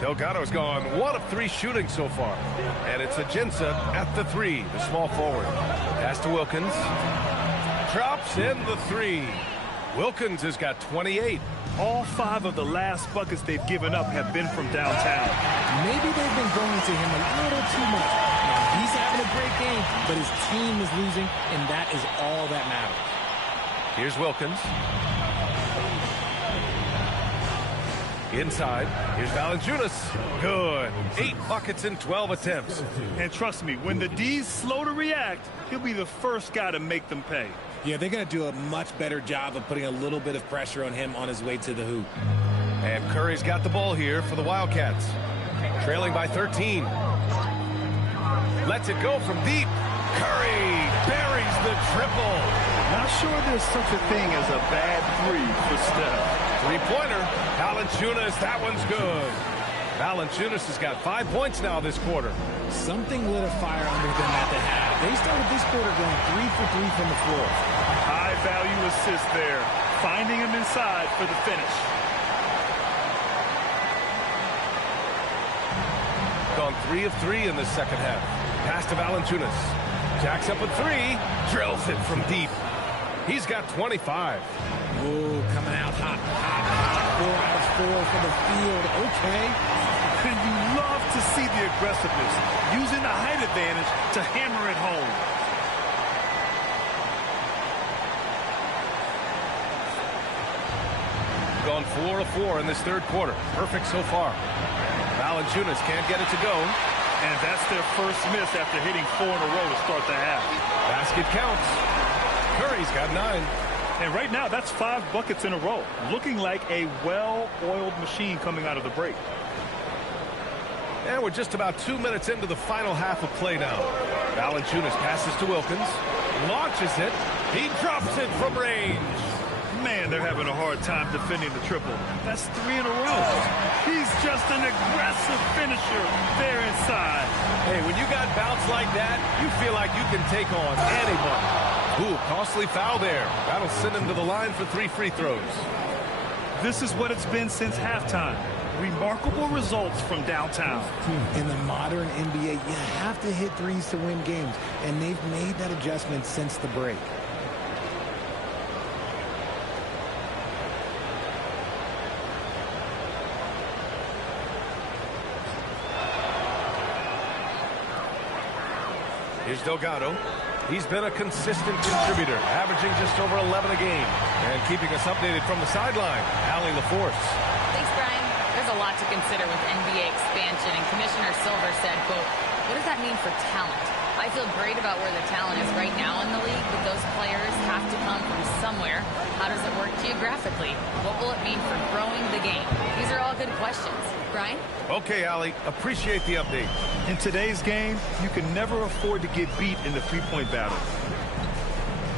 Delgado's gone 1 of 3 shooting so far. And it's Ajinça at the 3, the small forward. Pass to Wilkins. Drops in the 3. Wilkins has got 28. All 5 of the last buckets they've given up have been from downtown. Maybe they've been going to him a little too much. Now, he's having a great game, but his team is losing, and that is all that matters. Here's Wilkins. Inside, here's Valanciunas. Good. 8 buckets in 12 attempts. And trust me, when the D's slow to react, he'll be the first guy to make them pay. Yeah, they're going to do a much better job of putting a little bit of pressure on him on his way to the hoop. And Curry's got the ball here for the Wildcats. Trailing by 13. Lets it go from deep. Curry buries the triple. Not sure there's such a thing as a bad 3 for Steph. Three-pointer. Valanciunas, that one's good. Valanciunas has got 5 points now this quarter. Something lit a fire under them at the half. They started this quarter going 3 for 3 from the floor. High-value assist there. Finding him inside for the finish. Gone 3 of 3 in the second half. Pass to Valanciunas. Jacks up a 3. Drills it from deep. He's got 25. Ooh, coming out hot. 4 out of 4 for the field. Okay. And you love to see the aggressiveness, using the height advantage to hammer it home. Gone 4 of 4 in this third quarter. Perfect so far. Valanciunas can't get it to go. And that's their first miss after hitting 4 in a row to start the half. Basket counts. Curry's got 9. And right now, that's 5 buckets in a row. Looking like a well-oiled machine coming out of the break. And we're just about 2 minutes into the final half of play now. Valanciunas passes to Wilkins. Launches it. He drops it from range. Man, they're having a hard time defending the triple. That's 3 in a row. He's just an aggressive finisher there inside. Hey, when you got bounce like that, you feel like you can take on anybody. Ooh, costly foul there. That'll send him to the line for 3 free throws. This is what it's been since halftime. Remarkable results from downtown. In the modern NBA, you have to hit threes to win games, and they've made that adjustment since the break. Here's Delgado. He's been a consistent contributor, averaging just over 11 a game. And keeping us updated from the sideline, Allie LaForce. Thanks, Brian. There's a lot to consider with NBA expansion, and Commissioner Silver said, quote, what does that mean for talent? I feel great about where the talent is right now in the league, but those players have to come from somewhere. How does it work geographically? What will it mean for growing the game? These are all good questions. Brian? Okay, Allie. Appreciate the update. In today's game, you can never afford to get beat in the three-point battle.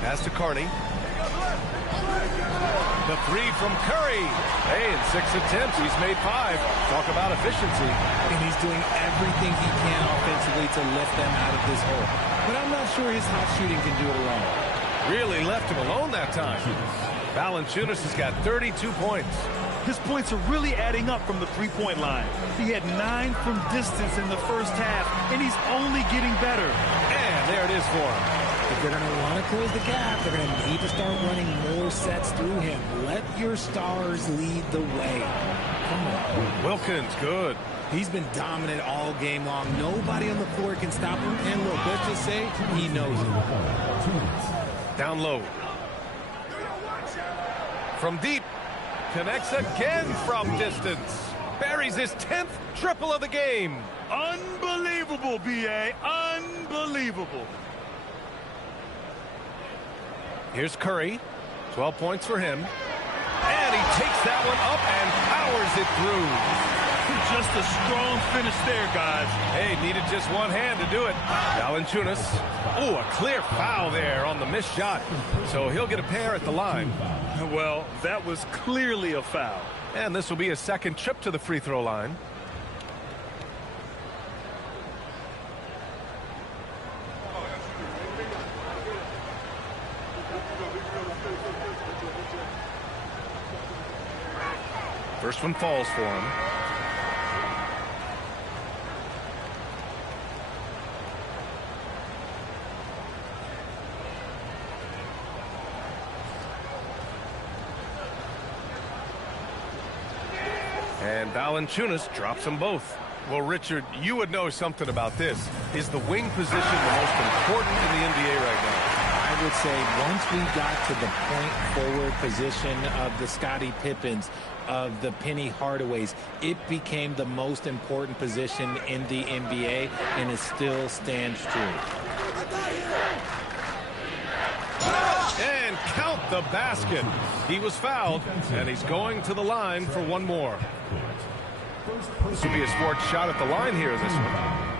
Pass to Carney. The three from Curry. Hey, in 6 attempts, he's made 5. Talk about efficiency. And he's doing everything he can offensively to lift them out of this hole. But I'm not sure his hot shooting can do it alone. Really left him alone that time. Valanciunas has got 32 points. His points are really adding up from the three-point line. He had 9 from distance in the first half, and he's only getting better. And there it is for him. If they're going to want to close the gap, they're going to need to start running more sets through him. Let your stars lead the way. Come on. Wilkins, good. He's been dominant all game long. Nobody on the floor can stop him. And look, let's just say he knows it. Down low. From deep. Connects again from distance. Buries his 10th triple of the game. Unbelievable, B.A. Unbelievable. Here's Curry. 12 points for him. And he takes that one up and powers it through. Just a strong finish there, guys. Hey, needed just one hand to do it. Valanciunas. Oh, a clear foul there on the missed shot. So he'll get a pair at the line. Well, that was clearly a foul. And this will be his second trip to the free throw line. First one falls for him. And Valanciunas drops them both. Well, Richard, you would know something about this. Is the wing position the most important in the NBA right now? I would say once we got to the point forward position of the Scottie Pippens, of the Penny Hardaways, it became the most important position in the NBA, and it still stands true. And count the basket. He was fouled, and he's going to the line for one more. This will be a sports shot at the line here in this one.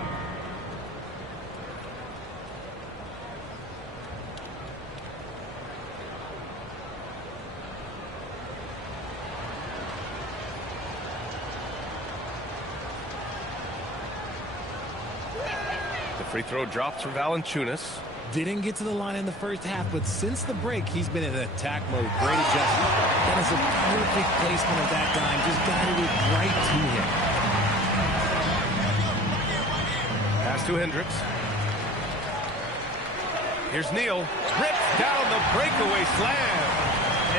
The free throw drops for Valanciunas. Didn't get to the line in the first half, but since the break, he's been in attack mode. Great adjustment. That is a perfect placement of that dime. Just guided it right to him. Pass to Hendricks. Here's Neal. Rips down the breakaway slam.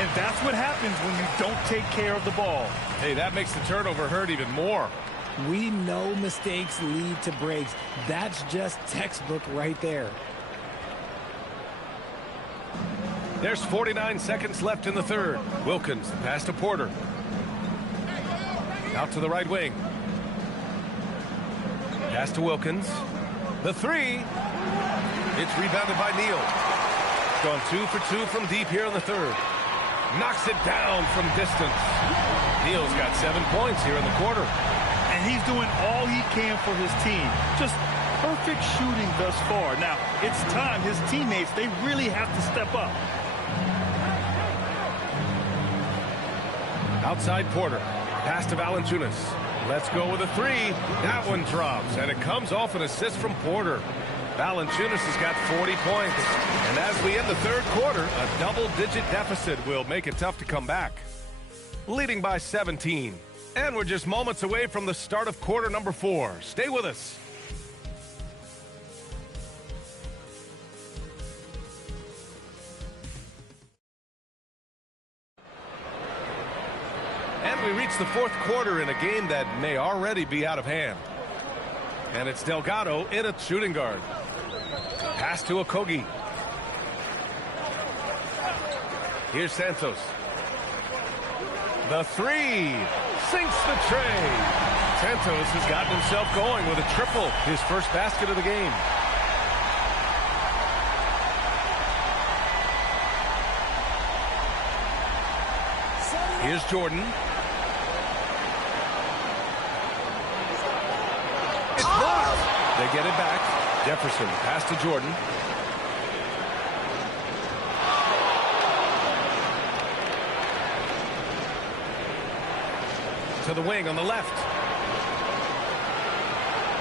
And that's what happens when you don't take care of the ball. Hey, that makes the turnover hurt even more. We know mistakes lead to breaks. That's just textbook right there. There's 49 seconds left in the third. Wilkins, pass to Porter. Out to the right wing. Pass to Wilkins. The three. It's rebounded by Neal. Gone 2 for 2 from deep here in the third. Knocks it down from distance. Neal's got 7 points here in the quarter. And he's doing all he can for his team. Just perfect shooting thus far. Now, it's time. His teammates, they really have to step up. Outside Porter. Pass to Valanciunas. Let's go with a three. That one drops, and it comes off an assist from Porter. Valanciunas has got 40 points. And as we end the third quarter, a double-digit deficit will make it tough to come back. Leading by 17. And we're just moments away from the start of quarter number 4. Stay with us. And we reach the fourth quarter in a game that may already be out of hand. And it's Delgado in a shooting guard. Pass to Okogie. Here's Santos. The three. Sinks the tray. Santos has gotten himself going with a triple. His first basket of the game. Here's Jordan. It's blocked. They get it back. Jefferson, pass to Jordan. To the wing on the left.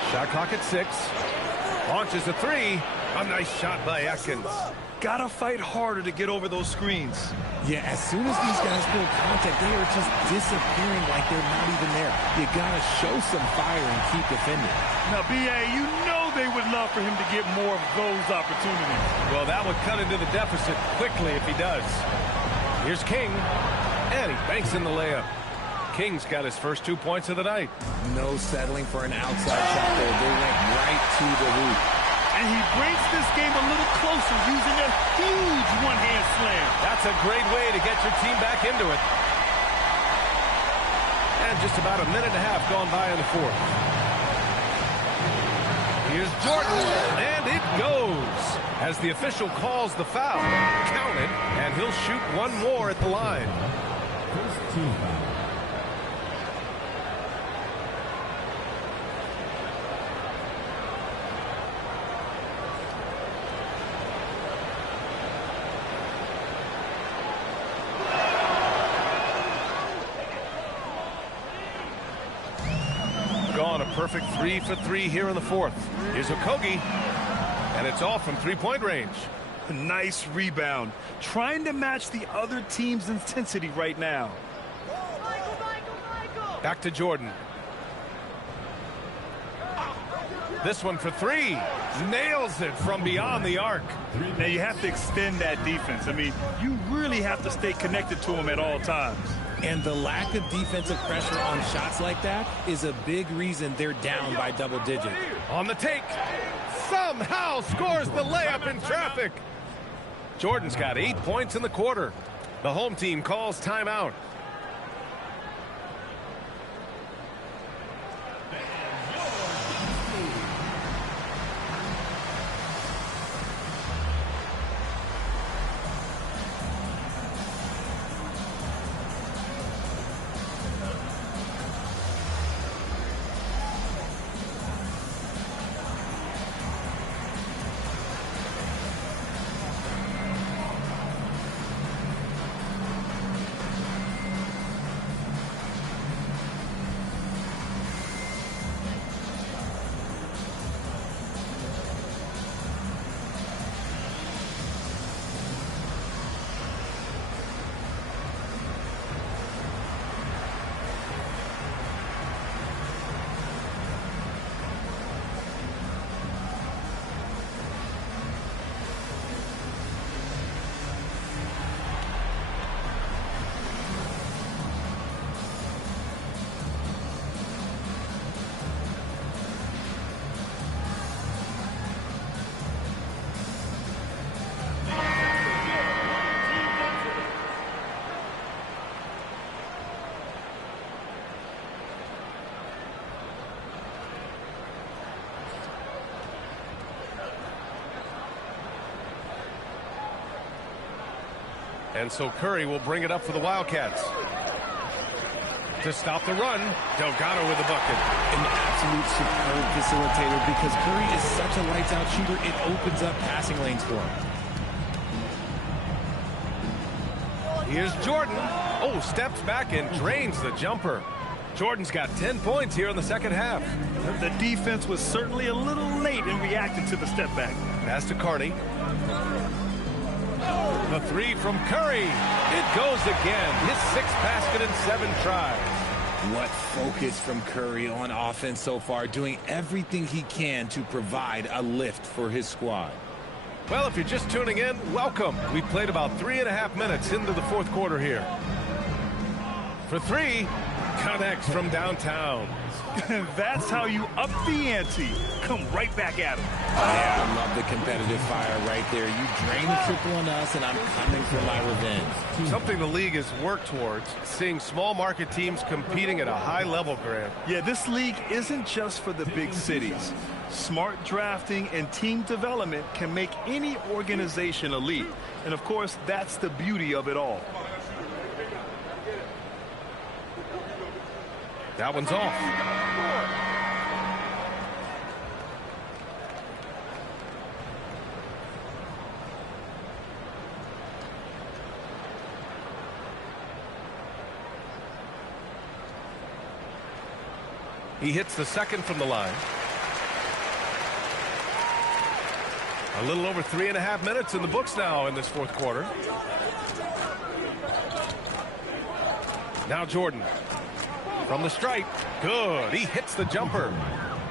Shot clock at 6. Launches a 3. A nice shot by Atkins. Gotta fight harder to get over those screens. Yeah, as soon as these guys feel contact, they are just disappearing like they're not even there. You gotta show some fire and keep defending. Now, B.A., you know they would love for him to get more of those opportunities. Well, that would cut into the deficit quickly if he does. Here's King, and he banks in the layup. King's got his first 2 points of the night. No settling for an outside shot there. They went right to the hoop. And he brings this game a little closer using a huge one-hand slam. That's a great way to get your team back into it. And just about a minute and a half gone by in the fourth. Here's Jordan, and it goes. As the official calls the foul, count it, and he'll shoot one more at the line. First team foul. Gone a perfect 3 for 3 here in the fourth. Here's Okogie, and it's off from three-point range. Nice rebound. Trying to match the other team's intensity right now. Back to Jordan. This one for 3. Nails it from beyond the arc. Now you have to extend that defense. I mean, you really have to stay connected to him at all times. And the lack of defensive pressure on shots like that is a big reason they're down by double digit. On the take. Somehow scores the layup in traffic. Jordan's got 8 points in the quarter. The home team calls timeout. And so Curry will bring it up for the Wildcats. To stop the run, Delgado with the bucket. An absolute superb facilitator because Curry is such a lights-out shooter, it opens up passing lanes for him. Here's Jordan. Oh, steps back and drains the jumper. Jordan's got 10 points here in the second half. The defense was certainly a little late in reacting to the step back. Pass to Carney. The 3 from Curry. It goes again. His 6th basket in 7 tries. What focus from Curry on offense so far, doing everything he can to provide a lift for his squad. Well, if you're just tuning in, welcome. We played about 3.5 minutes into the fourth quarter here. For 3, connects from downtown. That's how you up the ante. Come right back at him. Yeah, I love the competitive fire right there. You drain the triple on us, and I'm coming for my revenge. Something the league has worked towards, seeing small market teams competing at a high level, Grant. Yeah, this league isn't just for the big cities. Smart drafting and team development can make any organization elite. And, of course, that's the beauty of it all. That one's off. He hits the second from the line. A little over 3.5 minutes in the books now in this fourth quarter. Now Jordan from the stripe. Good. He hits the jumper.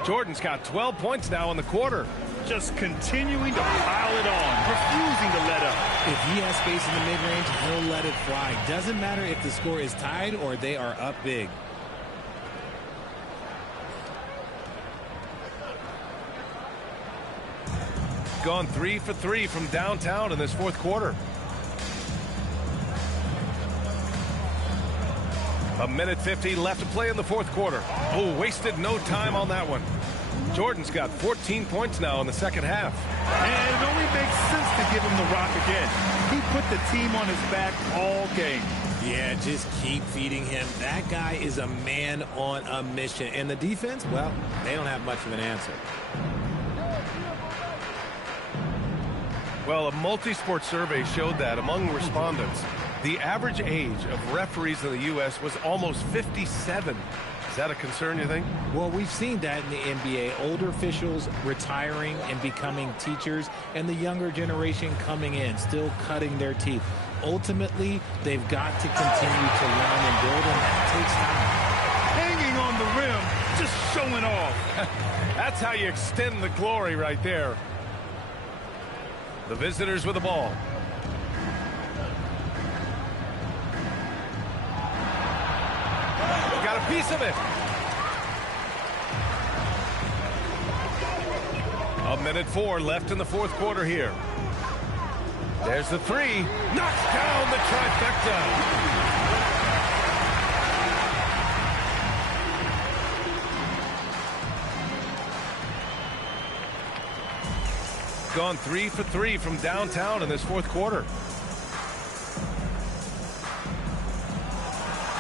Jordan's got 12 points now in the quarter. Just continuing to pile it on, refusing to let up. If he has space in the mid-range, he'll let it fly. Doesn't matter if the score is tied or they are up big. Gone 3 for 3 from downtown in this fourth quarter. A minute 50 left to play in the fourth quarter. Oh, wasted no time on that one. Jordan's got 14 points now in the second half. And it only makes sense to give him the rock again. He put the team on his back all game. Yeah, just keep feeding him. That guy is a man on a mission. And the defense, well, they don't have much of an answer. Well, a multi-sport survey showed that among respondents, the average age of referees in the U.S. was almost 57. Is that a concern, you think? Well, we've seen that in the NBA. Older officials retiring and becoming teachers, and the younger generation coming in, still cutting their teeth. Ultimately, they've got to continue to learn and build, and that takes time. Hanging on the rim, just showing off. That's how you extend the glory right there. The visitors with the ball. Got a piece of it. A minute 4 left in the fourth quarter here. There's the three. Knocks down the trifecta. Gone 3 for 3 from downtown in this fourth quarter.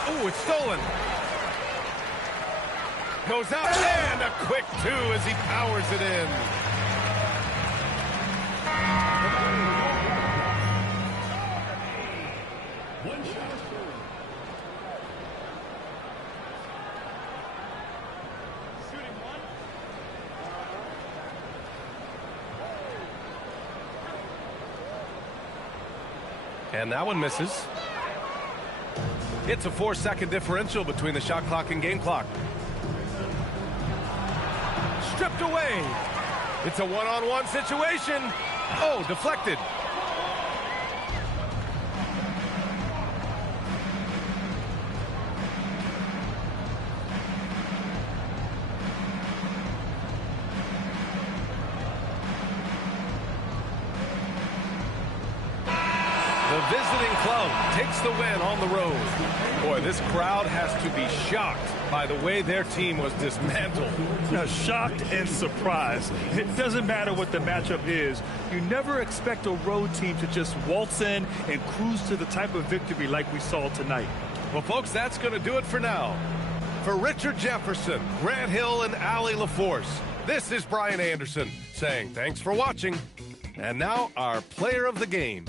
Oh, it's stolen. Goes out and a quick 2 as he powers it in. And that one misses. It's a 4-second differential between the shot clock and game clock. Stripped away. It's a one-on-one situation. Oh, deflected. The visiting club takes the win on the road. Boy, this crowd has to be shocked by the way their team was dismantled. Now, shocked and surprised. It doesn't matter what the matchup is. You never expect a road team to just waltz in and cruise to the type of victory like we saw tonight. Well, folks, that's going to do it for now. For Richard Jefferson, Grant Hill, and Allie LaForce, this is Brian Anderson saying thanks for watching. And now our player of the game.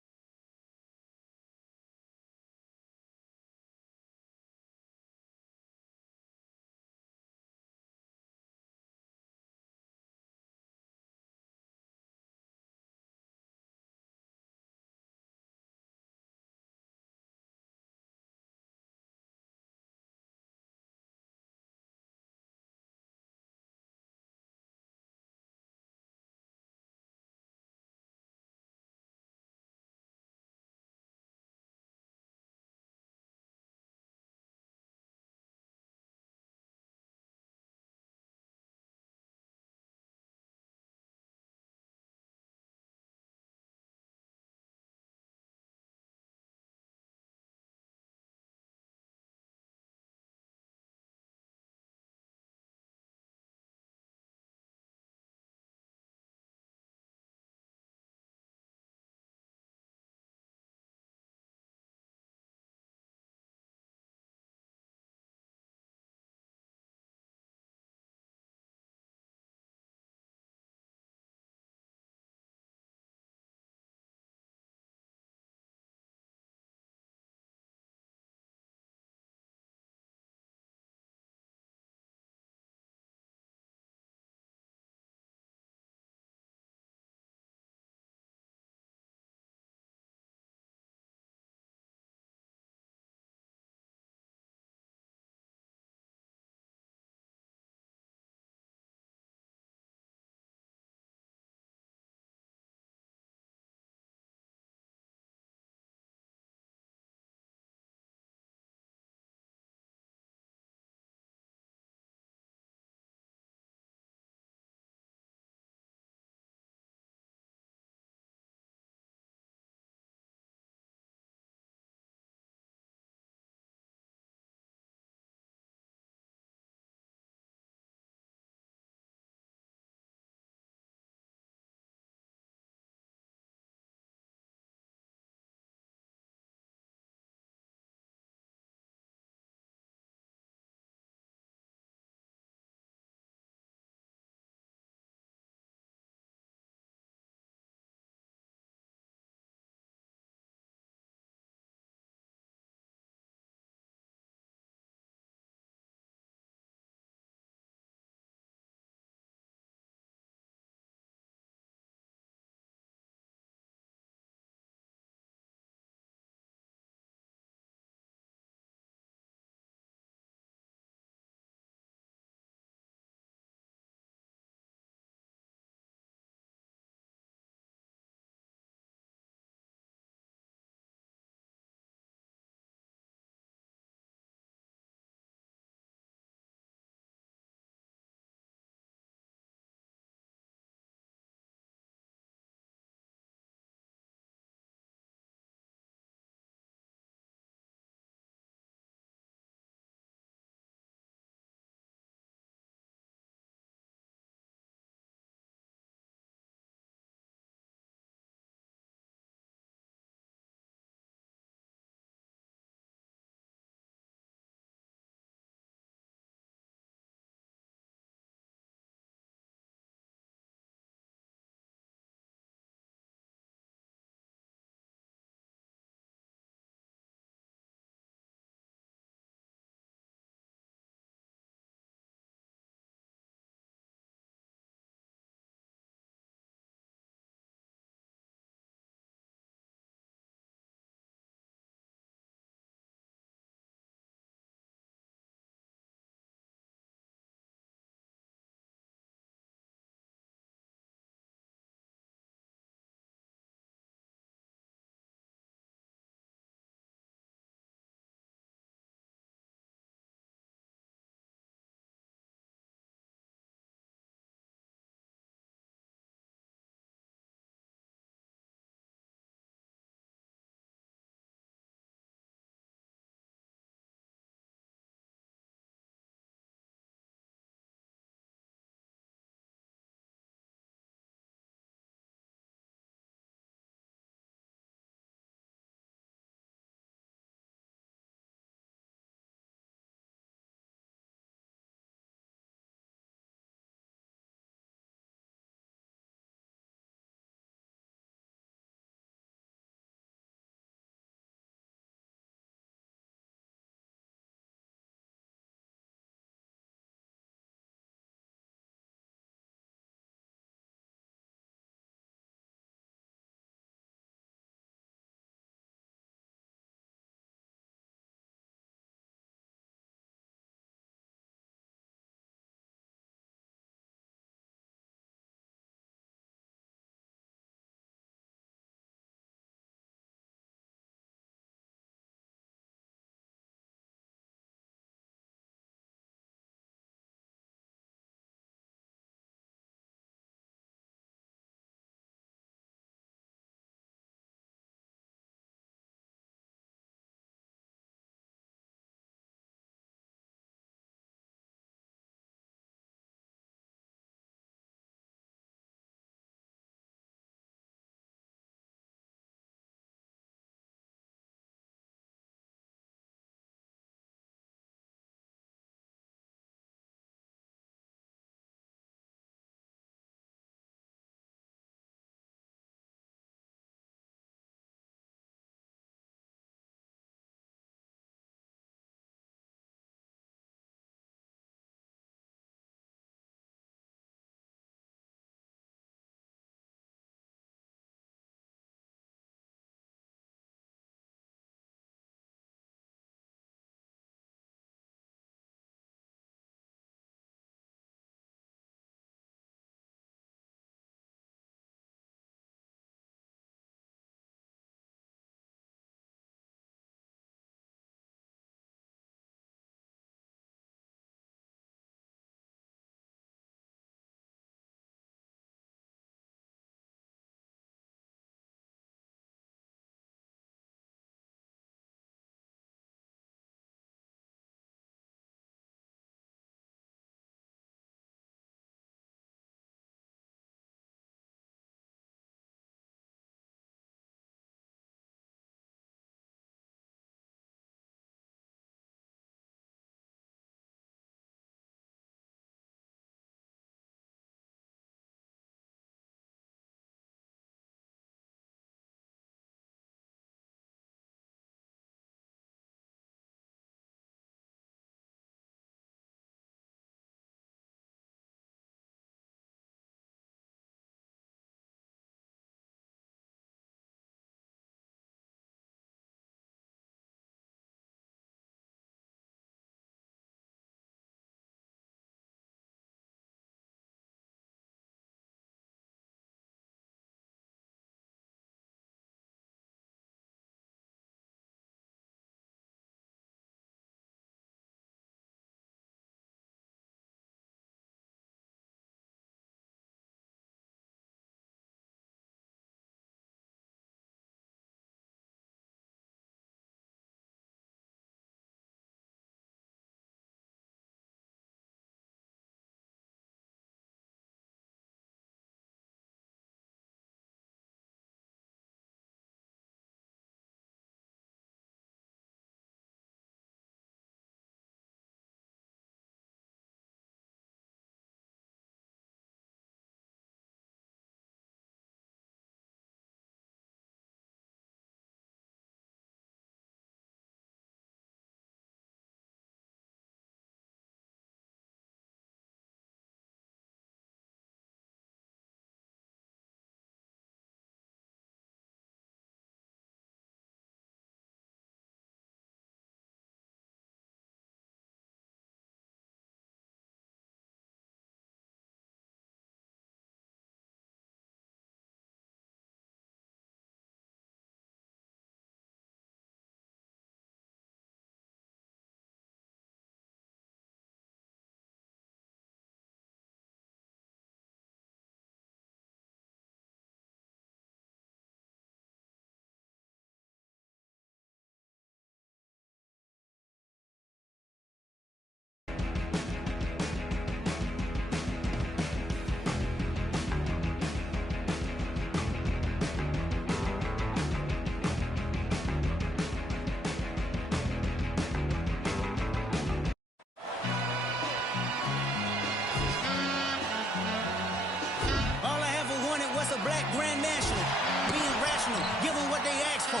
Grand National. Being rational, give them what they ask for.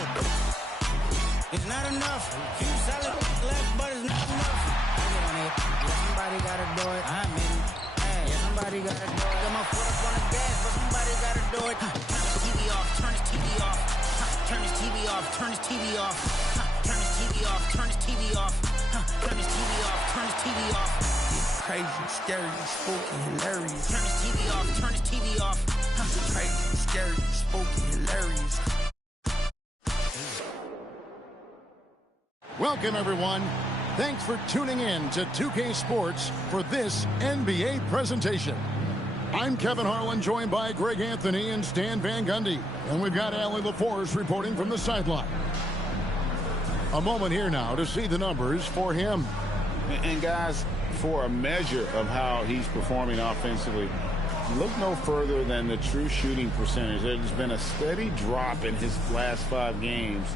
It's not enough. Few solid left, but it's not enough. I get on it. Yeah, somebody gotta do it. I'm in. Hey, yeah, somebody gotta do it. Got my foot up on the gas, but somebody gotta do it. Turn this TV off. Turn this TV off. Turn this TV off. Turn this TV off. Turn this TV off. Turn this TV off. Turn this TV off. Turn this TV off. Crazy, scary, spooky, hilarious. Turn this TV off. Turn this TV off. Crazy, scary, spooky, hilarious. Welcome, everyone. Thanks for tuning in to 2K Sports for this NBA presentation. I'm Kevin Harlan, joined by Greg Anthony and Stan Van Gundy. And we've got Allie LaForce reporting from the sideline. A moment here now to see the numbers for him. And guys, for a measure of how he's performing offensively, look no further than the true shooting percentage. There's been a steady drop in his last 5 games,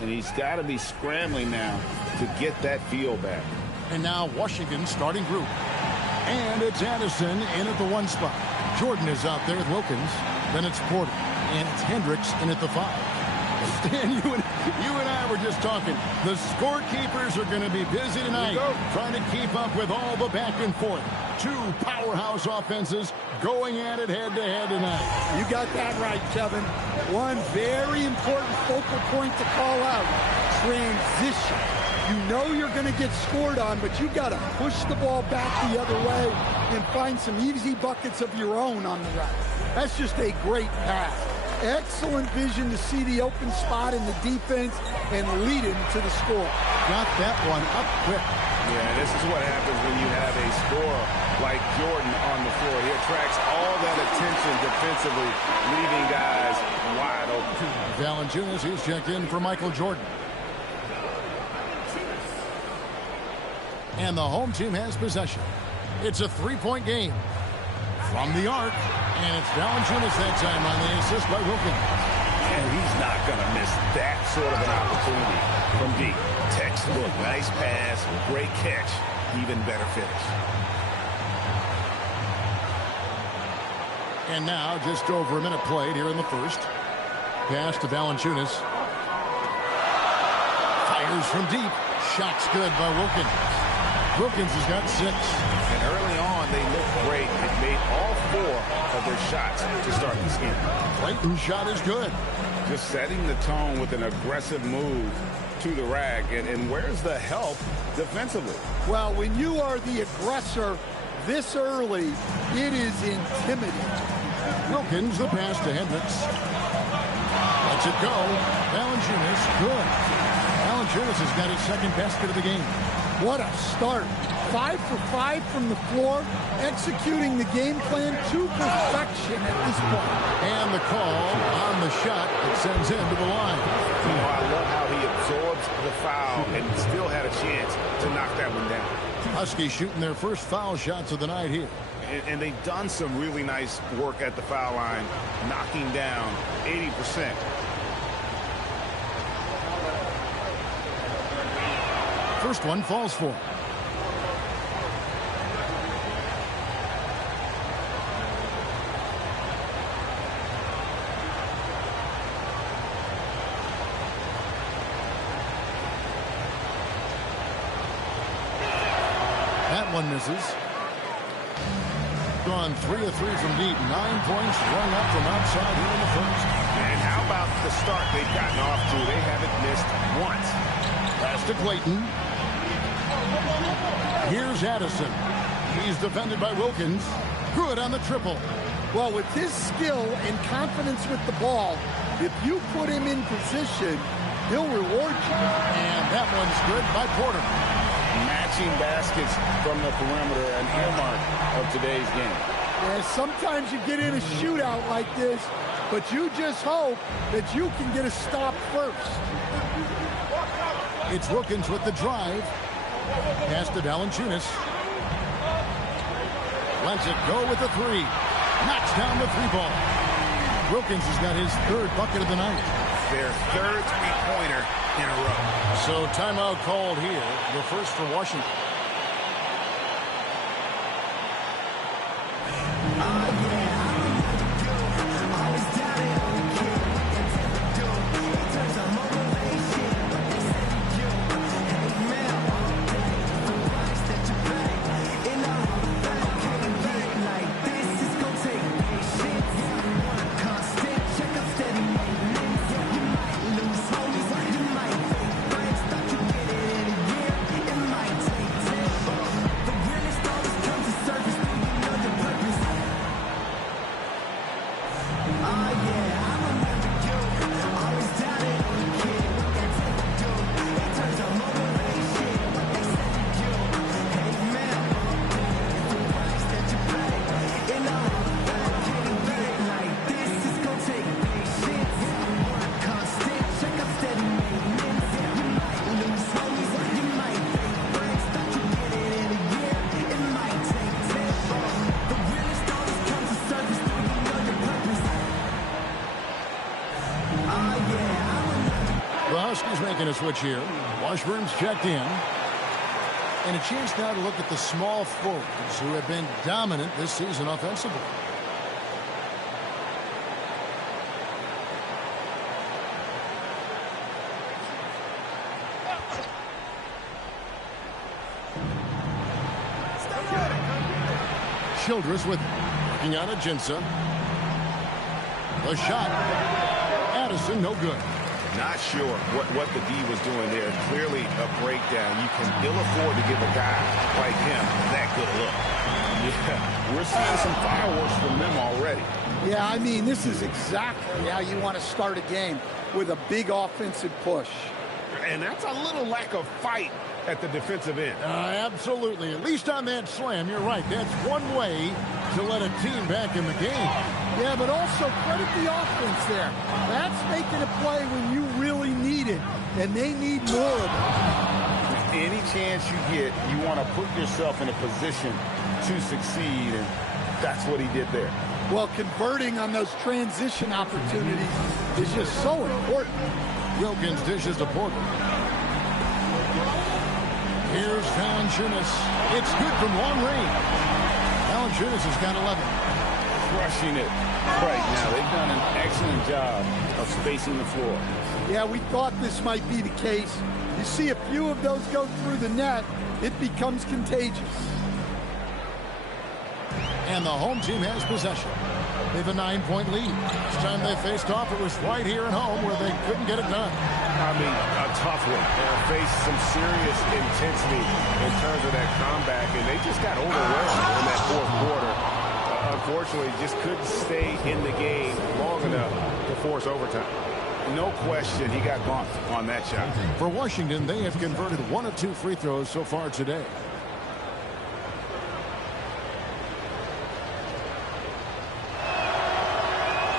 and he's got to be scrambling now to get that feel back. And now Washington's starting group. And it's Addison in at the 1 spot. Jordan is out there with Wilkins. Then it's Porter. And it's Hendricks in at the 5. Stan, you and I were just talking. The scorekeepers are going to be busy tonight trying to keep up with all the back and forth. 2 powerhouse offenses going at it head-to-head tonight. You got that right, Kevin. One very important focal point to call out, transition. You know you're going to get scored on, but you got to push the ball back the other way and find some easy buckets of your own on the right. That's just a great pass. Excellent vision to see the open spot in the defense and lead him to the score. Got that one up quick. Yeah, this is what happens when you have a scorer like Jordan on the floor. He attracts all that attention defensively, leaving guys wide open. Valanciunas, he's checked in for Michael Jordan. And the home team has possession. It's a 3-point game. From the arc, and it's Valanciunas that time on the assist by Wilkins. And he's not going to miss that sort of an opportunity from deep. Textbook, nice pass, great catch, even better finish. And now, just over a minute played here in the first. Pass to Valanciunas. Fires from deep. Shot's good by Wilkins. Wilkins has got 6. And early on, they looked great. They made all 4 of their shots to start this game. Clayton's shot is good. Just setting the tone with an aggressive move to the rack. And where's the help defensively? Well, when you are the aggressor this early, it is intimidating. Wilkins, the pass to Hendricks. Lets it go. Valanciunas, good. Valanciunas has got his 2nd basket of the game. What a start. 5 for 5 from the floor, executing the game plan to perfection at this point. And the call on the shot that sends him to the line. You know, I love how he absorbs the foul and still had a chance to knock that one down. Huskies shooting their first foul shots of the night here. And they've done some really nice work at the foul line, knocking down 80%. First one falls for. That one misses. Gone 3 of 3 from deep. 9 points rung up from outside here in the first. And how about the start they've gotten off to? They haven't missed once. Pass to Clayton. Here's Addison. He's defended by Wilkins. Good on the triple. Well, with his skill and confidence with the ball, if you put him in position, he'll reward you. And that one's good by Porter. Matching baskets from the perimeter, an earmark of today's game. Yeah, sometimes you get in a shootout like this, but you just hope that you can get a stop first. It's Wilkins with the drive. Pass to Valanciunas. Lets it go with the 3. Knocks down the 3-ball. Wilkins has got his 3rd bucket of the night. Their 3rd 3-pointer in a row. So timeout called here. The first for Washington. Always doubted a switch here. Washburn's checked in. And a chance now to look at the small forwards who have been dominant this season offensively. Childress with it. Working on Ajinça. The shot. Addison, no good. Not sure what the D was doing there. Clearly a breakdown. You can ill afford to give a guy like him that good look. Yeah, we're seeing some fireworks from them already. Yeah, I mean, this is exactly how you want to start a game, with a big offensive push. And that's a little lack of fight at the defensive end. Absolutely. At least on that slam, you're right. That's one way to let a team back in the game. Yeah, but also credit the offense there. That's making a play when you really need it, and they need more of it. Any chance you get, you want to put yourself in a position to succeed, and that's what he did there. Well, converting on those transition opportunities is just so important. Wilkins dishes to Porter. Here's Valanciunas. It's good from long range. Valanciunas has got 11. Crushing it right now. They've done an excellent job of spacing the floor. Yeah, we thought this might be the case. You see a few of those go through the net, it becomes contagious. And the home team has possession. They have a 9-point lead. Last time they faced off, it was right here at home where they couldn't get it done. I mean, a tough one. They faced some serious intensity in terms of that comeback, and they just got overwhelmed in that fourth quarter. Unfortunately, just couldn't stay in the game long enough to force overtime. No question, he got bumped on that shot. For Washington, they have converted 1 of 2 free throws so far today.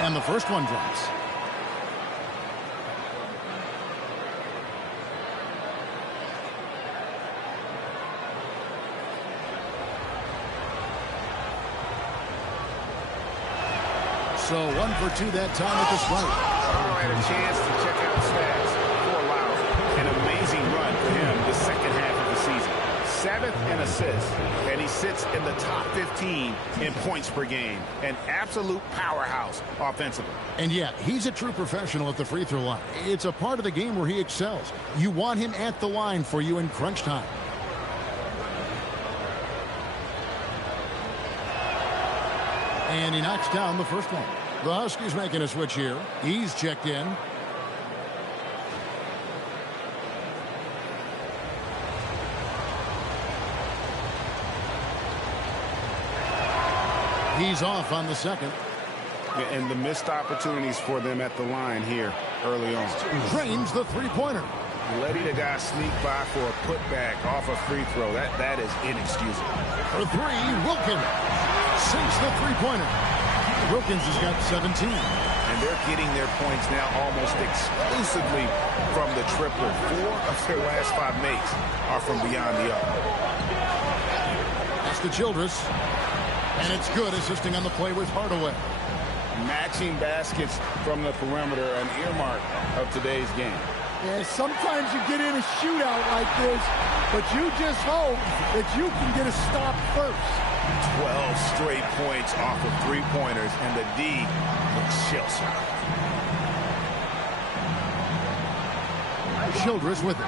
And the first one drops. So 1 for 2 that time at the stripe. Carl had a chance to check out stats for Lowry. An amazing run for him the second half of the season. 7th in assists, and he sits in the top 15 in points per game. An absolute powerhouse offensively. And yeah, he's a true professional at the free throw line. It's a part of the game where he excels. You want him at the line for you in crunch time. And he knocks down the first one. The Huskies making a switch here. He's checked in. He's off on the second. And the missed opportunities for them at the line here early on. Drains the three-pointer. Letting a guy sneak by for a putback off a free throw, that is inexcusable. For 3, Wilkins sinks the three-pointer. Wilkins has got 17. And they're getting their points now almost exclusively from the triple. 4 of their last 5 makes are from beyond the arc. That's the Childress. And it's good, assisting on the play with Hardaway. Matching baskets from the perimeter, an earmark of today's game. Yeah, sometimes you get in a shootout like this, but you just hope that you can get a stop first. 12 straight points off of three-pointers, and the D looks shell-shocked. Childress with it.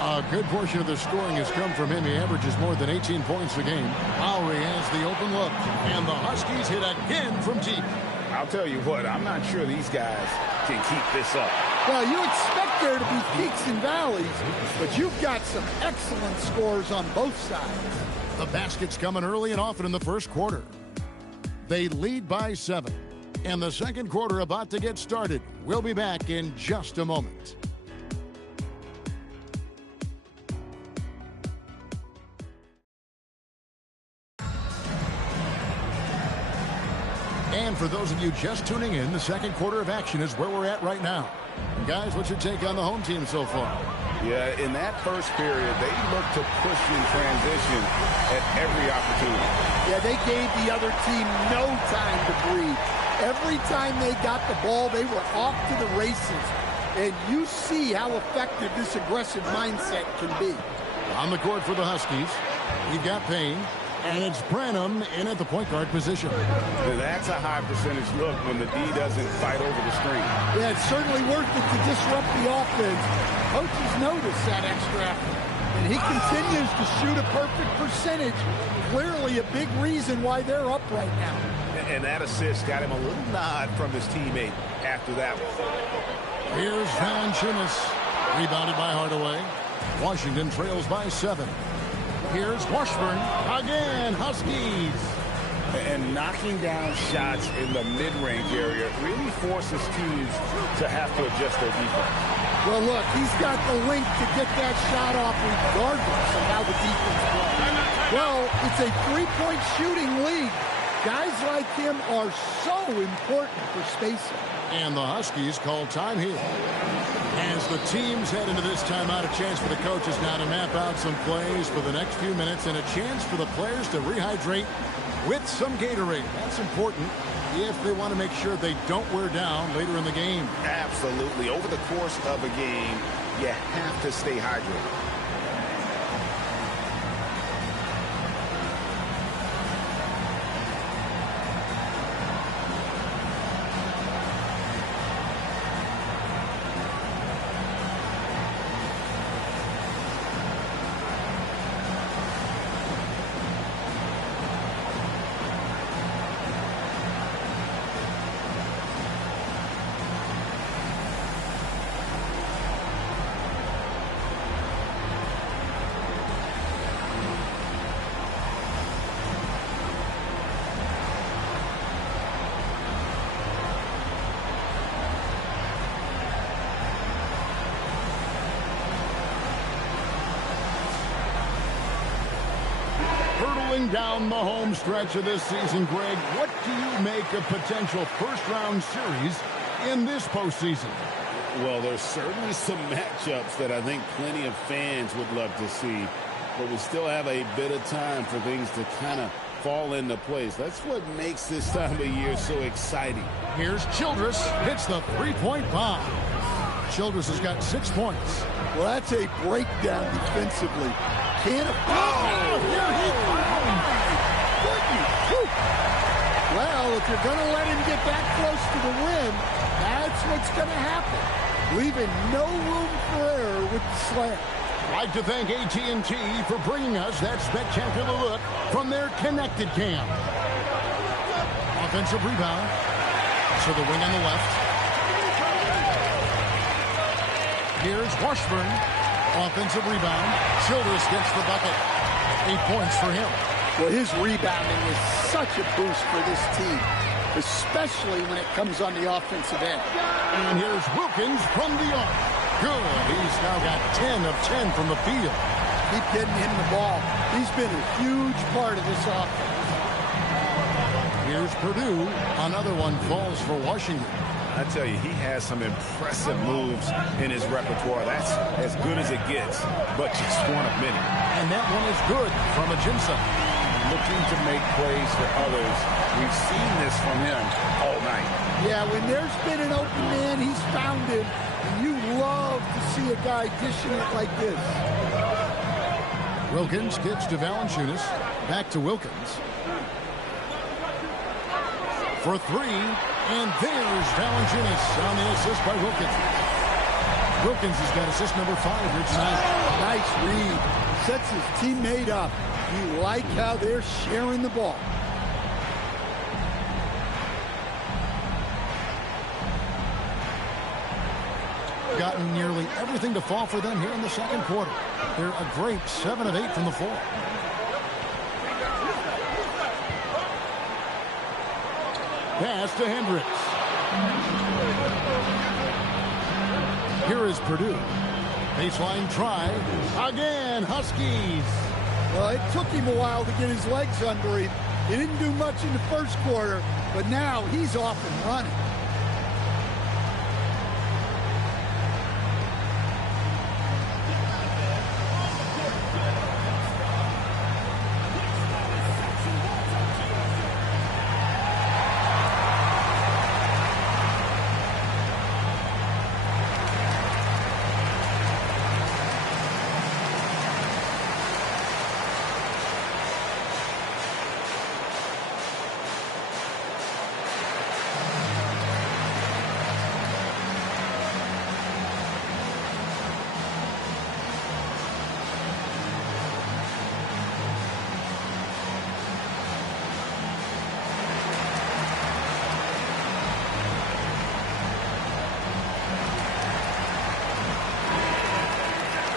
A good portion of the scoring has come from him. He averages more than 18 points a game. Lowry has the open look, and the Huskies hit again from deep. I'll tell you what, I'm not sure these guys can keep this up. Well, you expect there to be peaks and valleys, but you've got some excellent scores on both sides. The basket's coming early and often in the first quarter. They lead by 7, and the second quarter about to get started. We'll be back in just a moment. And for those of you just tuning in, the second quarter of action is where we're at right now. And guys, what's your take on the home team so far? Yeah, in that first period, they looked to push in transition at every opportunity. Yeah, they gave the other team no time to breathe. Every time they got the ball, they were off to the races. And you see how effective this aggressive mindset can be. On the court for the Huskies, we've got Payne, and it's Branham in at the point guard position. That's a high percentage look when the D doesn't fight over the screen. Yeah, it's certainly worth it to disrupt the offense. Coaches notice that extra effort. And he continues to shoot a perfect percentage. Clearly a big reason why they're up right now. And that assist got him a little nod from his teammate after that one. Here's Valanciunas, rebounded by Hardaway. Washington trails by 7. Here's Washburn, again, Huskies. And knocking down shots in the mid-range area really forces teams to have to adjust their defense. Well, look, he's got the length to get that shot off regardless of how the defense plays. Well, it's a three-point shooting league. Guys like him are so important for spacing. And the Huskies call time here. As the teams head into this timeout, a chance for the coaches now to map out some plays for the next few minutes and a chance for the players to rehydrate with some Gatorade. That's important if they want to make sure they don't wear down later in the game. Absolutely. Over the course of a game, you have to stay hydrated. Down the home stretch of this season, Greg, what do you make of potential first-round series in this postseason? Well, there's certainly some matchups that I think plenty of fans would love to see, but we still have a bit of time for things to kind of fall into place. That's what makes this time of year so exciting. Here's Childress, hits the three-point bomb. Childress has got 6 points. Well, that's a breakdown defensively. Can't here he comes. Well, if you're going to let him get that close to the rim, that's what's going to happen. Leaving no room for error with the slam. I'd like to thank AT&T for bringing us that spectacular look from their connected cam. Offensive rebound to the wing on the left. Here's Washburn. Offensive rebound. Childress gets the bucket. 8 points for him. Well, his rebounding is such a boost for this team, especially when it comes on the offensive end. And here's Wilkins from the arc. Good. He's now got 10 of 10 from the field. Keep getting him the ball. He's been a huge part of this offense. Here's Purdue. Another one falls for Washington. I tell you, he has some impressive moves in his repertoire. That's as good as it gets, but just one of many. And that one is good from Ajinça. Looking to make plays for others. We've seen this from him all night. Yeah, when there's been an open man, he's found him. And you love to see a guy dishing it like this. Wilkins gets to Valanciunas. Back to Wilkins. For 3. And there's Valanciunas on the assist by Wilkins. Wilkins has got assist number 5 here tonight. Nice read. Sets his teammate up. You like how they're sharing the ball. Gotten nearly everything to fall for them here in the second quarter. They're a great 7 of 8 from the floor. Pass to Hendricks. Here is Purdue. Baseline try. Again, Huskies. Well, it took him a while to get his legs under him. He didn't do much in the first quarter, but now he's off and running.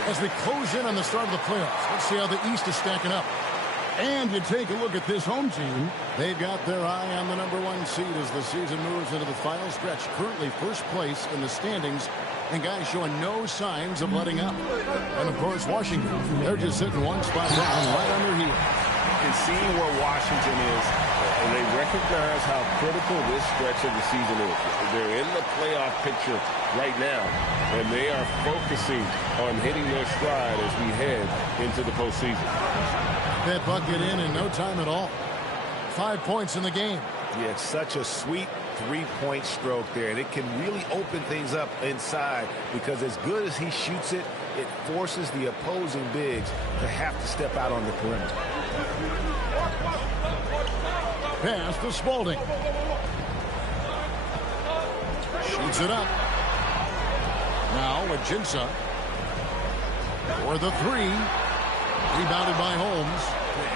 as we close in on the start of the playoffs. Let's see how the East is stacking up. And you take a look at this home team. They've got their eye on the #1 seed as the season moves into the final stretch. Currently first place in the standings, and guys showing no signs of letting up. And, of course, Washington, they're just sitting one spot down right under here. You can see where Washington is, and they recognize how critical this stretch of the season is. They're in the playoff picture right now, and they are focusing on hitting their stride as we head into the postseason. That bucket in no time at all. 5 points in the game. Yeah, it's such a sweet three-point stroke there, and it can really open things up inside because as good as he shoots it, it forces the opposing bigs to have to step out on the perimeter. Pass to Spalding. Shoots it up. Now Ajinça for the three. Rebounded by Holmes.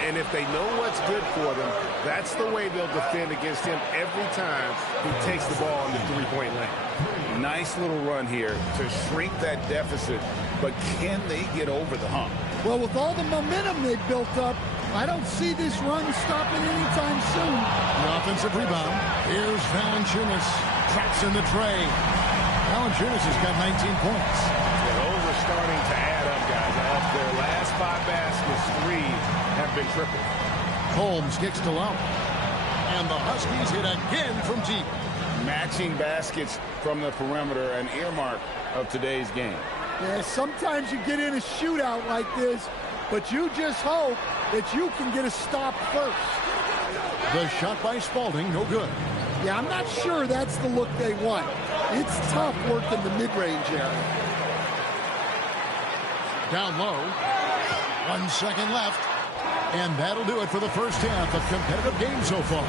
And if they know what's good for them, that's the way they'll defend against him every time he takes the ball in the three-point lane. Nice little run here to shrink that deficit, but can they get over the hump? Well, with all the momentum they've built up, I don't see this run stopping anytime soon. The offensive rebound. Here's Valanciunas. Tracks in the tray. Valanciunas has got 19 points. Yeah, those are starting to add up, guys. Of their last 5 baskets, 3 have been tripled. Holmes kicks to low. And the Huskies hit again from deep. Matching baskets from the perimeter, an earmark of today's game. Yeah, sometimes you get in a shootout like this, but you just hope that you can get a stop first. The shot by Spalding, no good. Yeah, I'm not sure that's the look they want. It's tough working the mid-range area. Down low. 1 second left. And that'll do it for the first half of competitive game so far.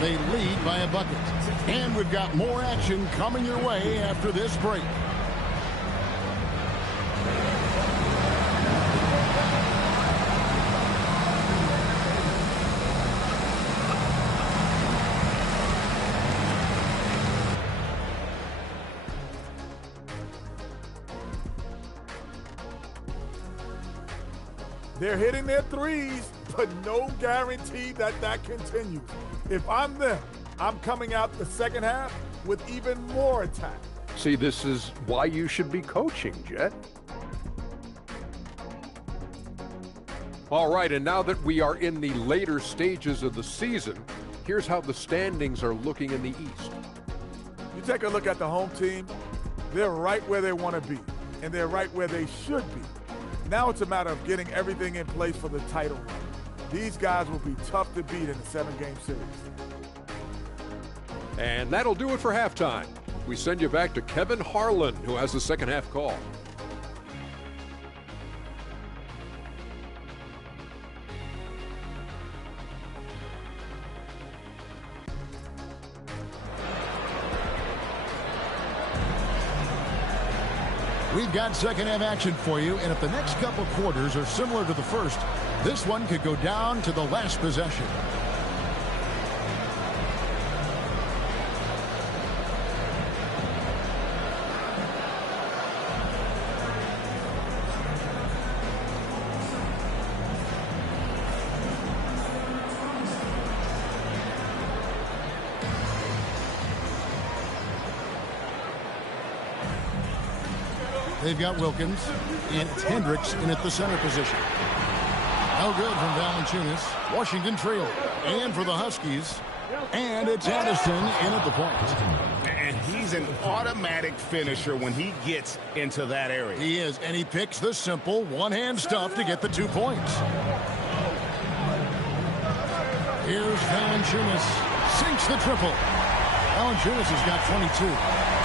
They lead by a bucket. And we've got more action coming your way after this break. They're hitting their threes, but no guarantee that that continues. If I'm them, I'm coming out the second half with even more attack. See, this is why you should be coaching, Jet. All right, and now that we are in the later stages of the season, here's how the standings are looking in the East. You take a look at the home team, they're right where they want to be, and they're right where they should be. Now it's a matter of getting everything in place for the title run. These guys will be tough to beat in a 7-game series. And that'll do it for halftime. We send you back to Kevin Harlan, who has the second half call. We've got second half action for you, and if the next couple quarters are similar to the first, this one could go down to the last possession. They've got Wilkins, and it's Hendricks in at the center position. No good from Valanciunas. Washington trailed. And for the Huskies, and it's Addison in at the point. And he's an automatic finisher when he gets into that area. He is, and he picks the simple one-hand stuff to get the 2 points. Here's Valanciunas. Sinks the triple. Valanciunas has got 22.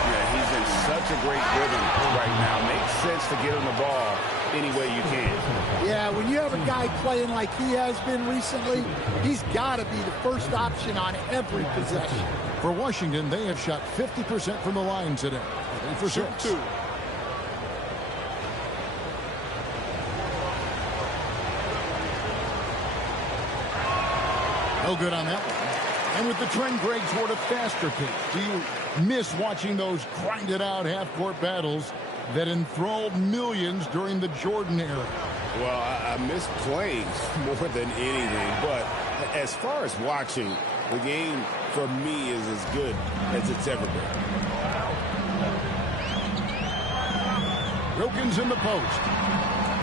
Yeah, he's in such a great rhythm right now. Makes sense to get him the ball any way you can. Yeah, when you have a guy playing like he has been recently, he's got to be the first option on every possession. For Washington, they have shot 50% from the line today. 3 for 6. No good on that one. And with the trend, Greg, toward a faster pace, do you miss watching those grinded-out half-court battles that enthralled millions during the Jordan era. Well, I miss playing more than anything, but as far as watching, the game for me is as good as it's ever been. Wilkins in the post.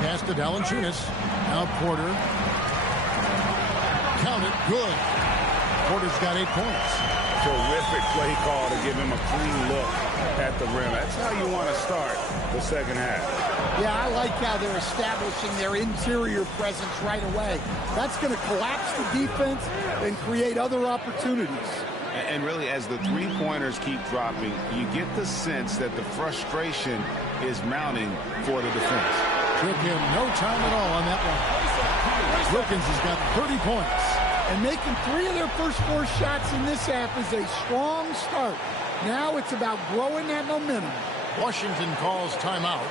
Pass to Valanciunas. Now Porter. Count it. Good. Porter's got 8 points. Terrific play call to give him a clean look at the rim. That's how you want to start the second half. Yeah, I like how they're establishing their interior presence right away. That's going to collapse the defense and create other opportunities. And really, as the three-pointers keep dropping, you get the sense that the frustration is mounting for the defense. Took him no time at all on that one. Wilkins has got 30 points. And making 3 of their first 4 shots in this half is a strong start. Now it's about growing that momentum. Washington calls timeout.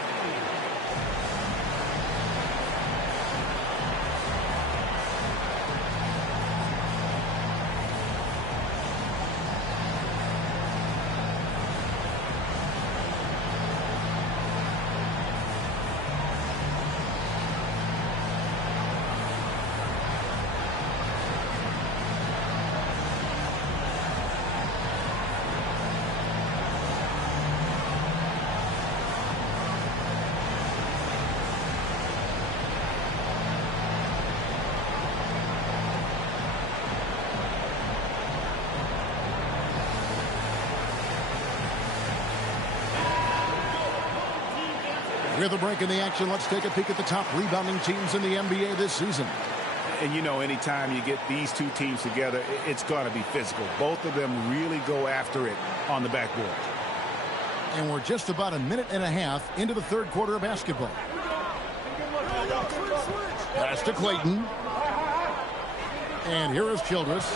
With a break in the action, let's take a peek at the top rebounding teams in the NBA this season. And you know, anytime you get these two teams together, it's going to be physical. Both of them really go after it on the backboard. And we're just about a minute and a half into the third quarter of basketball. Pass to Clayton. And here is Childress.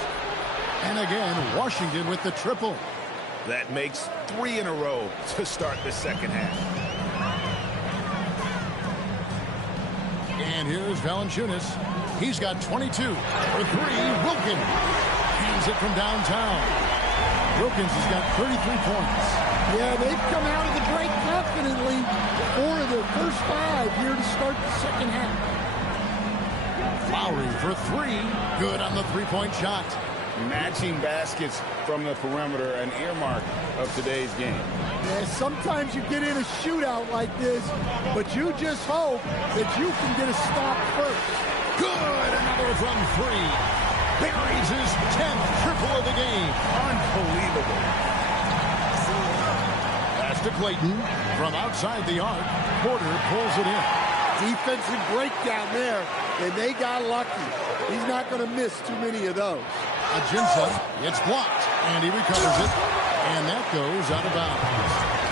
And again, Washington with the triple. That makes 3 in a row to start the second half. And here's Valanciunas. He's got 22 for 3. Wilkins hands it from downtown. Wilkins has got 33 points. Yeah, they've come out of the break confidently. 4 of their first 5 here to start the second half. Lowry for 3. Good on the three-point shot. Matching baskets from the perimeter, an earmark of today's game. Yeah, sometimes you get in a shootout like this, but you just hope that you can get a stop first. Good, another from 3. Buries his 10th triple of the game. Unbelievable. Pass to Clayton from outside the arc. Porter pulls it in. Defensive breakdown there, and they got lucky. He's not going to miss too many of those. Ajinça, it's blocked, and he recovers it, and that goes out of bounds.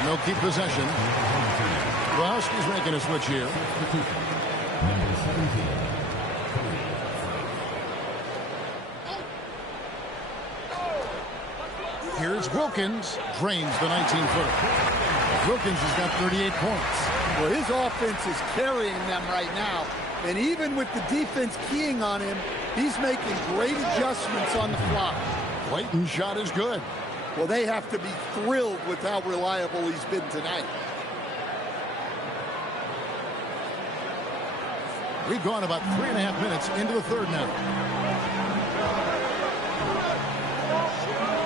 No keep possession. Well, he's making a switch here. Number 17. Here's Wilkins, drains the 19-footer. Wilkins has got 38 points. Well, his offense is carrying them right now, and even with the defense keying on him, he's making great adjustments on the fly. Clayton's shot is good. Well, they have to be thrilled with how reliable he's been tonight. We've gone about 3.5 minutes into the third now.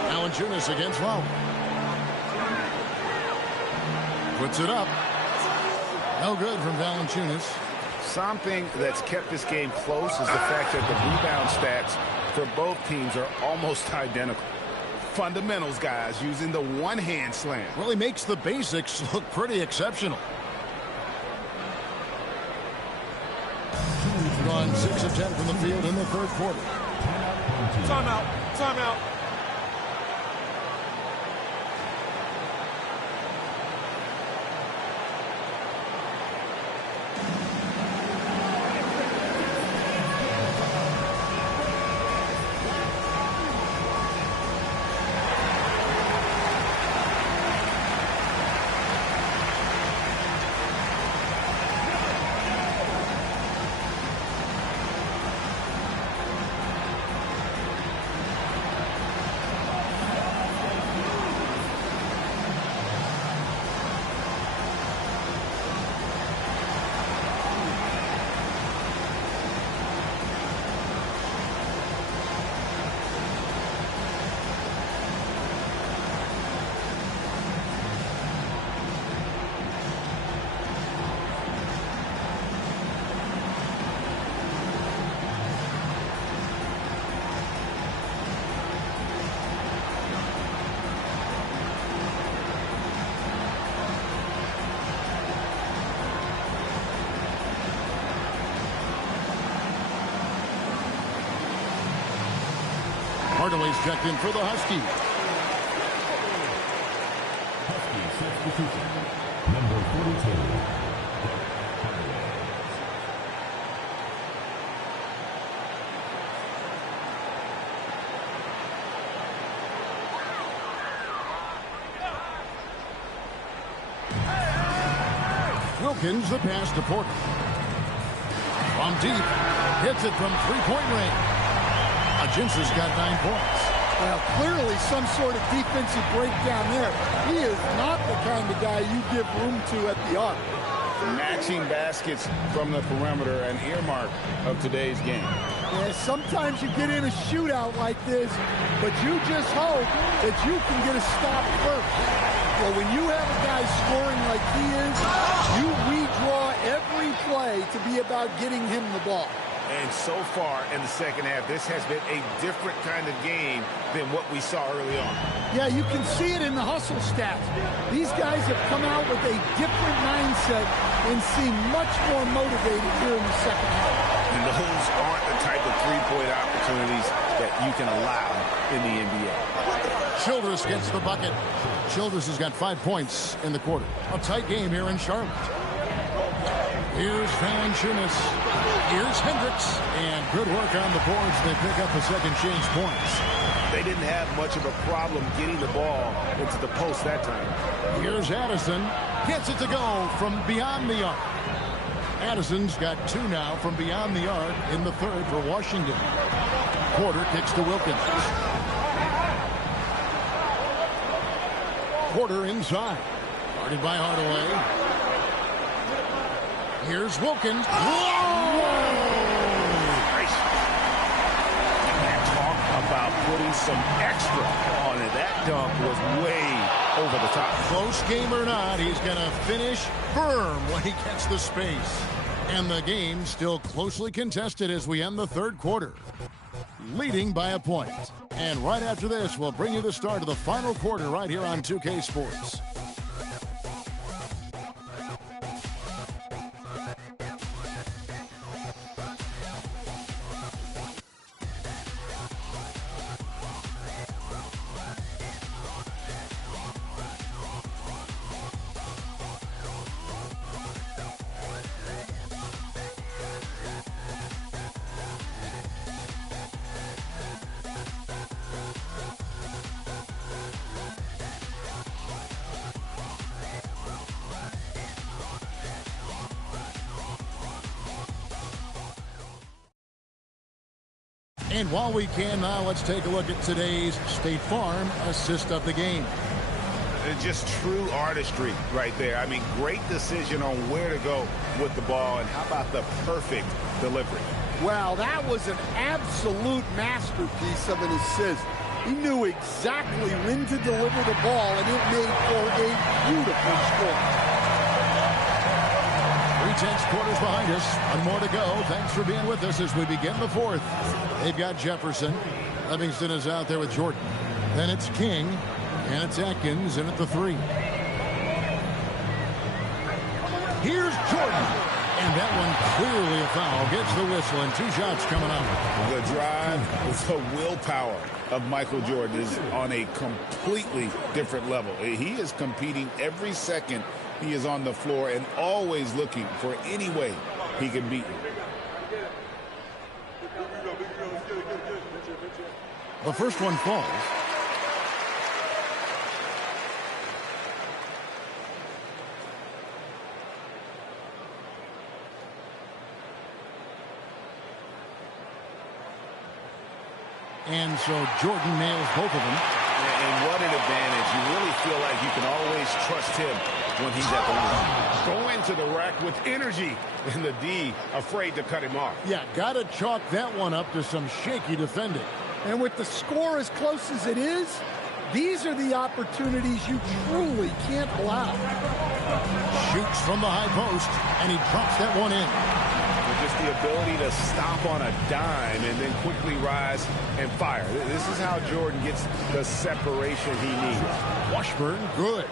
Valanciunas against Lowry. Puts it up. No good from Valanciunas. Something that's kept this game close is the fact that the rebound stats for both teams are almost identical. Fundamentals, guys, using the one-hand slam. Really makes the basics look pretty exceptional. Gone 6 of 10 from the field in the third quarter. Timeout. Timeout. Hardaway's checked in for the Huskies. Husky substitution. Number 42. Wilkins, the pass to Porter. From deep, hits it from three-point range. Ajinsa's got 9 points. Well, clearly some sort of defensive breakdown there. He is not the kind of guy you give room to at the arc. Matching baskets from the perimeter, an earmark of today's game. Yeah, sometimes you get in a shootout like this, but you just hope that you can get a stop first. Well, when you have a guy scoring like he is, you redraw every play to be about getting him the ball. And so far in the second half, this has been a different kind of game than what we saw early on. Yeah, you can see it in the hustle stats. These guys have come out with a different mindset and seem much more motivated here in the second half. And those aren't the type of three-point opportunities that you can allow in the NBA. Childress gets the bucket. Childress has got 5 points in the quarter. A tight game here in Charlotte. Here's Valanciunas. Here's Hendricks. And good work on the boards. They pick up the second chance points. They didn't have much of a problem getting the ball into the post that time. Here's Addison. Gets it to go from beyond the arc. Addison's got 2 now from beyond the arc in the third for Washington. Porter kicks to Wilkins. Porter inside. Guarded by Hardaway. Here's Wilkins. Whoa! Talk about putting some extra on it. That dunk was way over the top. Close game or not, he's going to finish firm when he gets the space. And the game still closely contested as we end the third quarter. Leading by a point. And right after this, we'll bring you the start of the final quarter right here on 2K Sports. And while we can now, let's take a look at today's State Farm assist of the game. Just true artistry right there. I mean, great decision on where to go with the ball, and how about the perfect delivery? Wow, that was an absolute masterpiece of an assist. He knew exactly when to deliver the ball, and it made for a beautiful score. 3/10 quarters behind us. One more to go. Thanks for being with us as we begin the fourth. They've got Jefferson. Livingston is out there with Jordan. Then it's King. And it's Atkins in at the 3. Here's Jordan. And that one clearly a foul. Gets the whistle and 2 shots coming up. The drive, the willpower of Michael Jordan is on a completely different level. He is competing every second he is on the floor and always looking for any way he can beat you. The first one falls. And so Jordan nails both of them. And what an advantage. You really feel like you can always trust him when he's at the line. Going to the rack with energy, and the D afraid to cut him off. Yeah, got to chalk that one up to some shaky defending. And with the score as close as it is, these are the opportunities you truly can't allow. Shoots from the high post, and he drops that one in. Just the ability to stop on a dime and then quickly rise and fire. This is how Jordan gets the separation he needs. Washburn, good.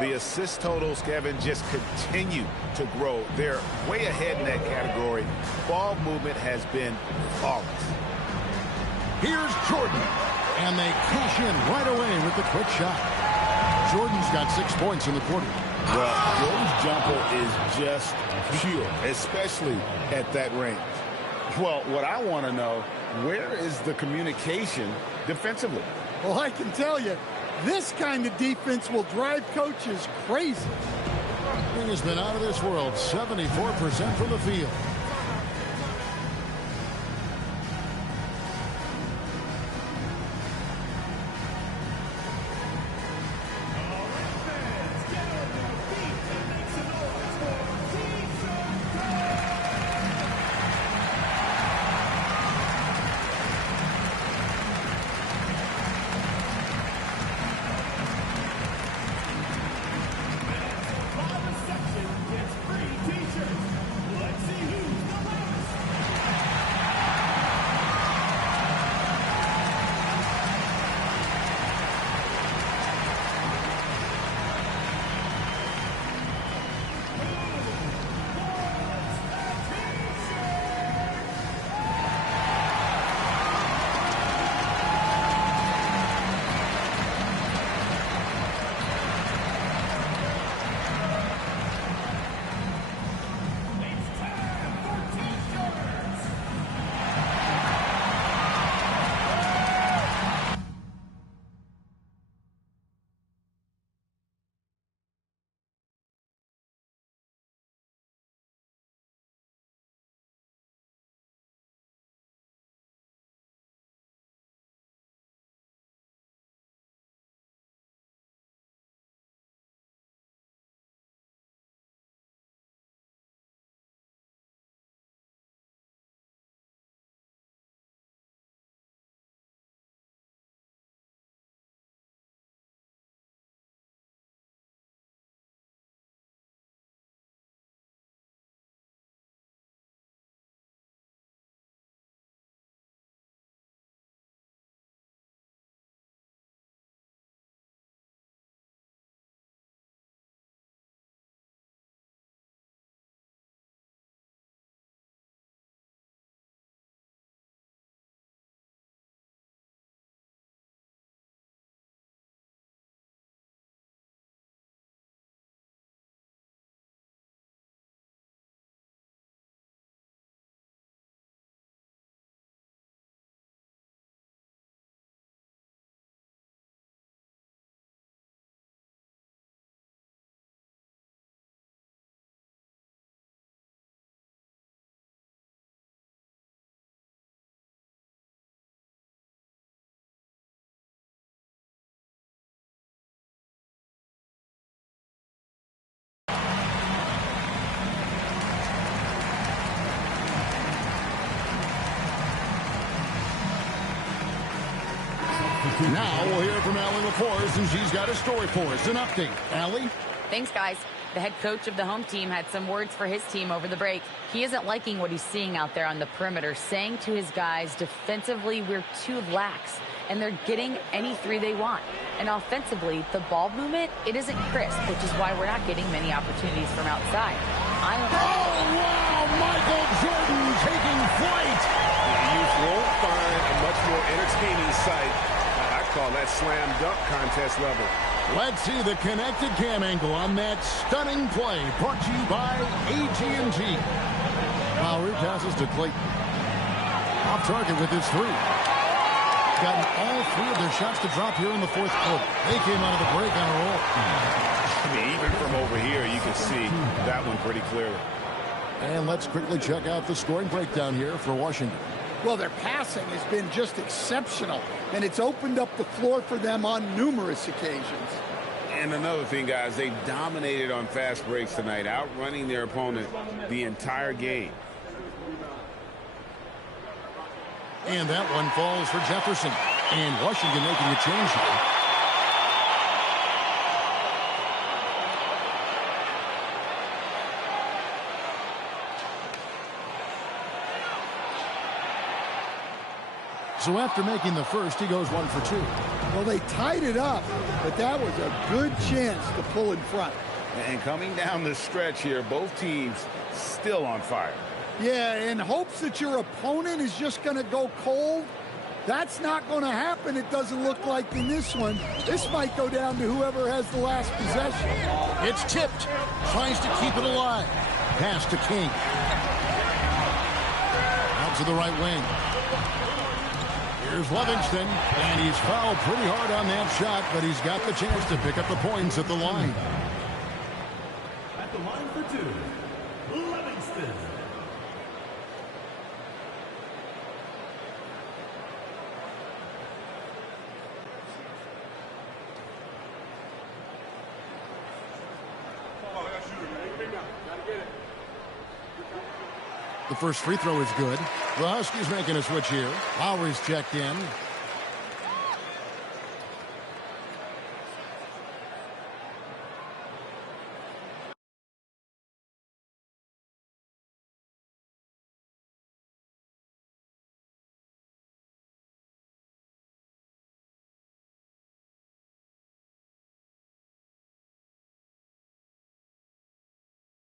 The assist totals, Kevin, just continue to grow. They're way ahead in that category. Ball movement has been flawless. Here's Jordan. And they cash in right away with the quick shot. Jordan's got 6 points in the quarter. Well, Jordan's jumper is just pure, especially at that range. Well, what I want to know, where is the communication defensively? Well, I can tell you, this kind of defense will drive coaches crazy. Thing has been out of this world, 74% from the field. Now we'll hear from Allie LaForce, and she's got a story for us. An update. Allie? Thanks, guys. The head coach of the home team had some words for his team over the break. He isn't liking what he's seeing out there on the perimeter, saying to his guys, defensively, we're too lax, and they're getting any three they want. And offensively, the ball movement, it isn't crisp, which is why we're not getting many opportunities from outside. Wow! Michael Jordan taking flight! You won't find a much more entertaining sight. I call that slam dunk contest level. Let's see the connected cam angle on that stunning play, brought to you by AT&T. Lowry passes to Clayton. Off target with his three. Gotten all three of their shots to drop here in the fourth quarter. They came out of the break on a roll. I mean, even from over here, you can see that one pretty clearly. And let's quickly check out the scoring breakdown here for Washington. Well, their passing has been just exceptional, and it's opened up the floor for them on numerous occasions. And another thing, guys, they've dominated on fast breaks tonight, outrunning their opponent the entire game. And that one falls for Jefferson. And Washington making a change here. So after making the first, he goes 1 for 2. Well, they tied it up, but that was a good chance to pull in front. And coming down the stretch here, both teams still on fire. Yeah, in hopes that your opponent is just going to go cold, That's not going to happen, it doesn't look like in this one. This might go down to whoever has the last possession. It's tipped. Tries to keep it alive. Pass to King. Out to the right wing. Here's Livingston, and he's fouled pretty hard on that shot, but he's got the chance to pick up the points at the line. At the line for two, Livingston. The first free throw is good. The Huskies making a switch here. Lowry's checked in.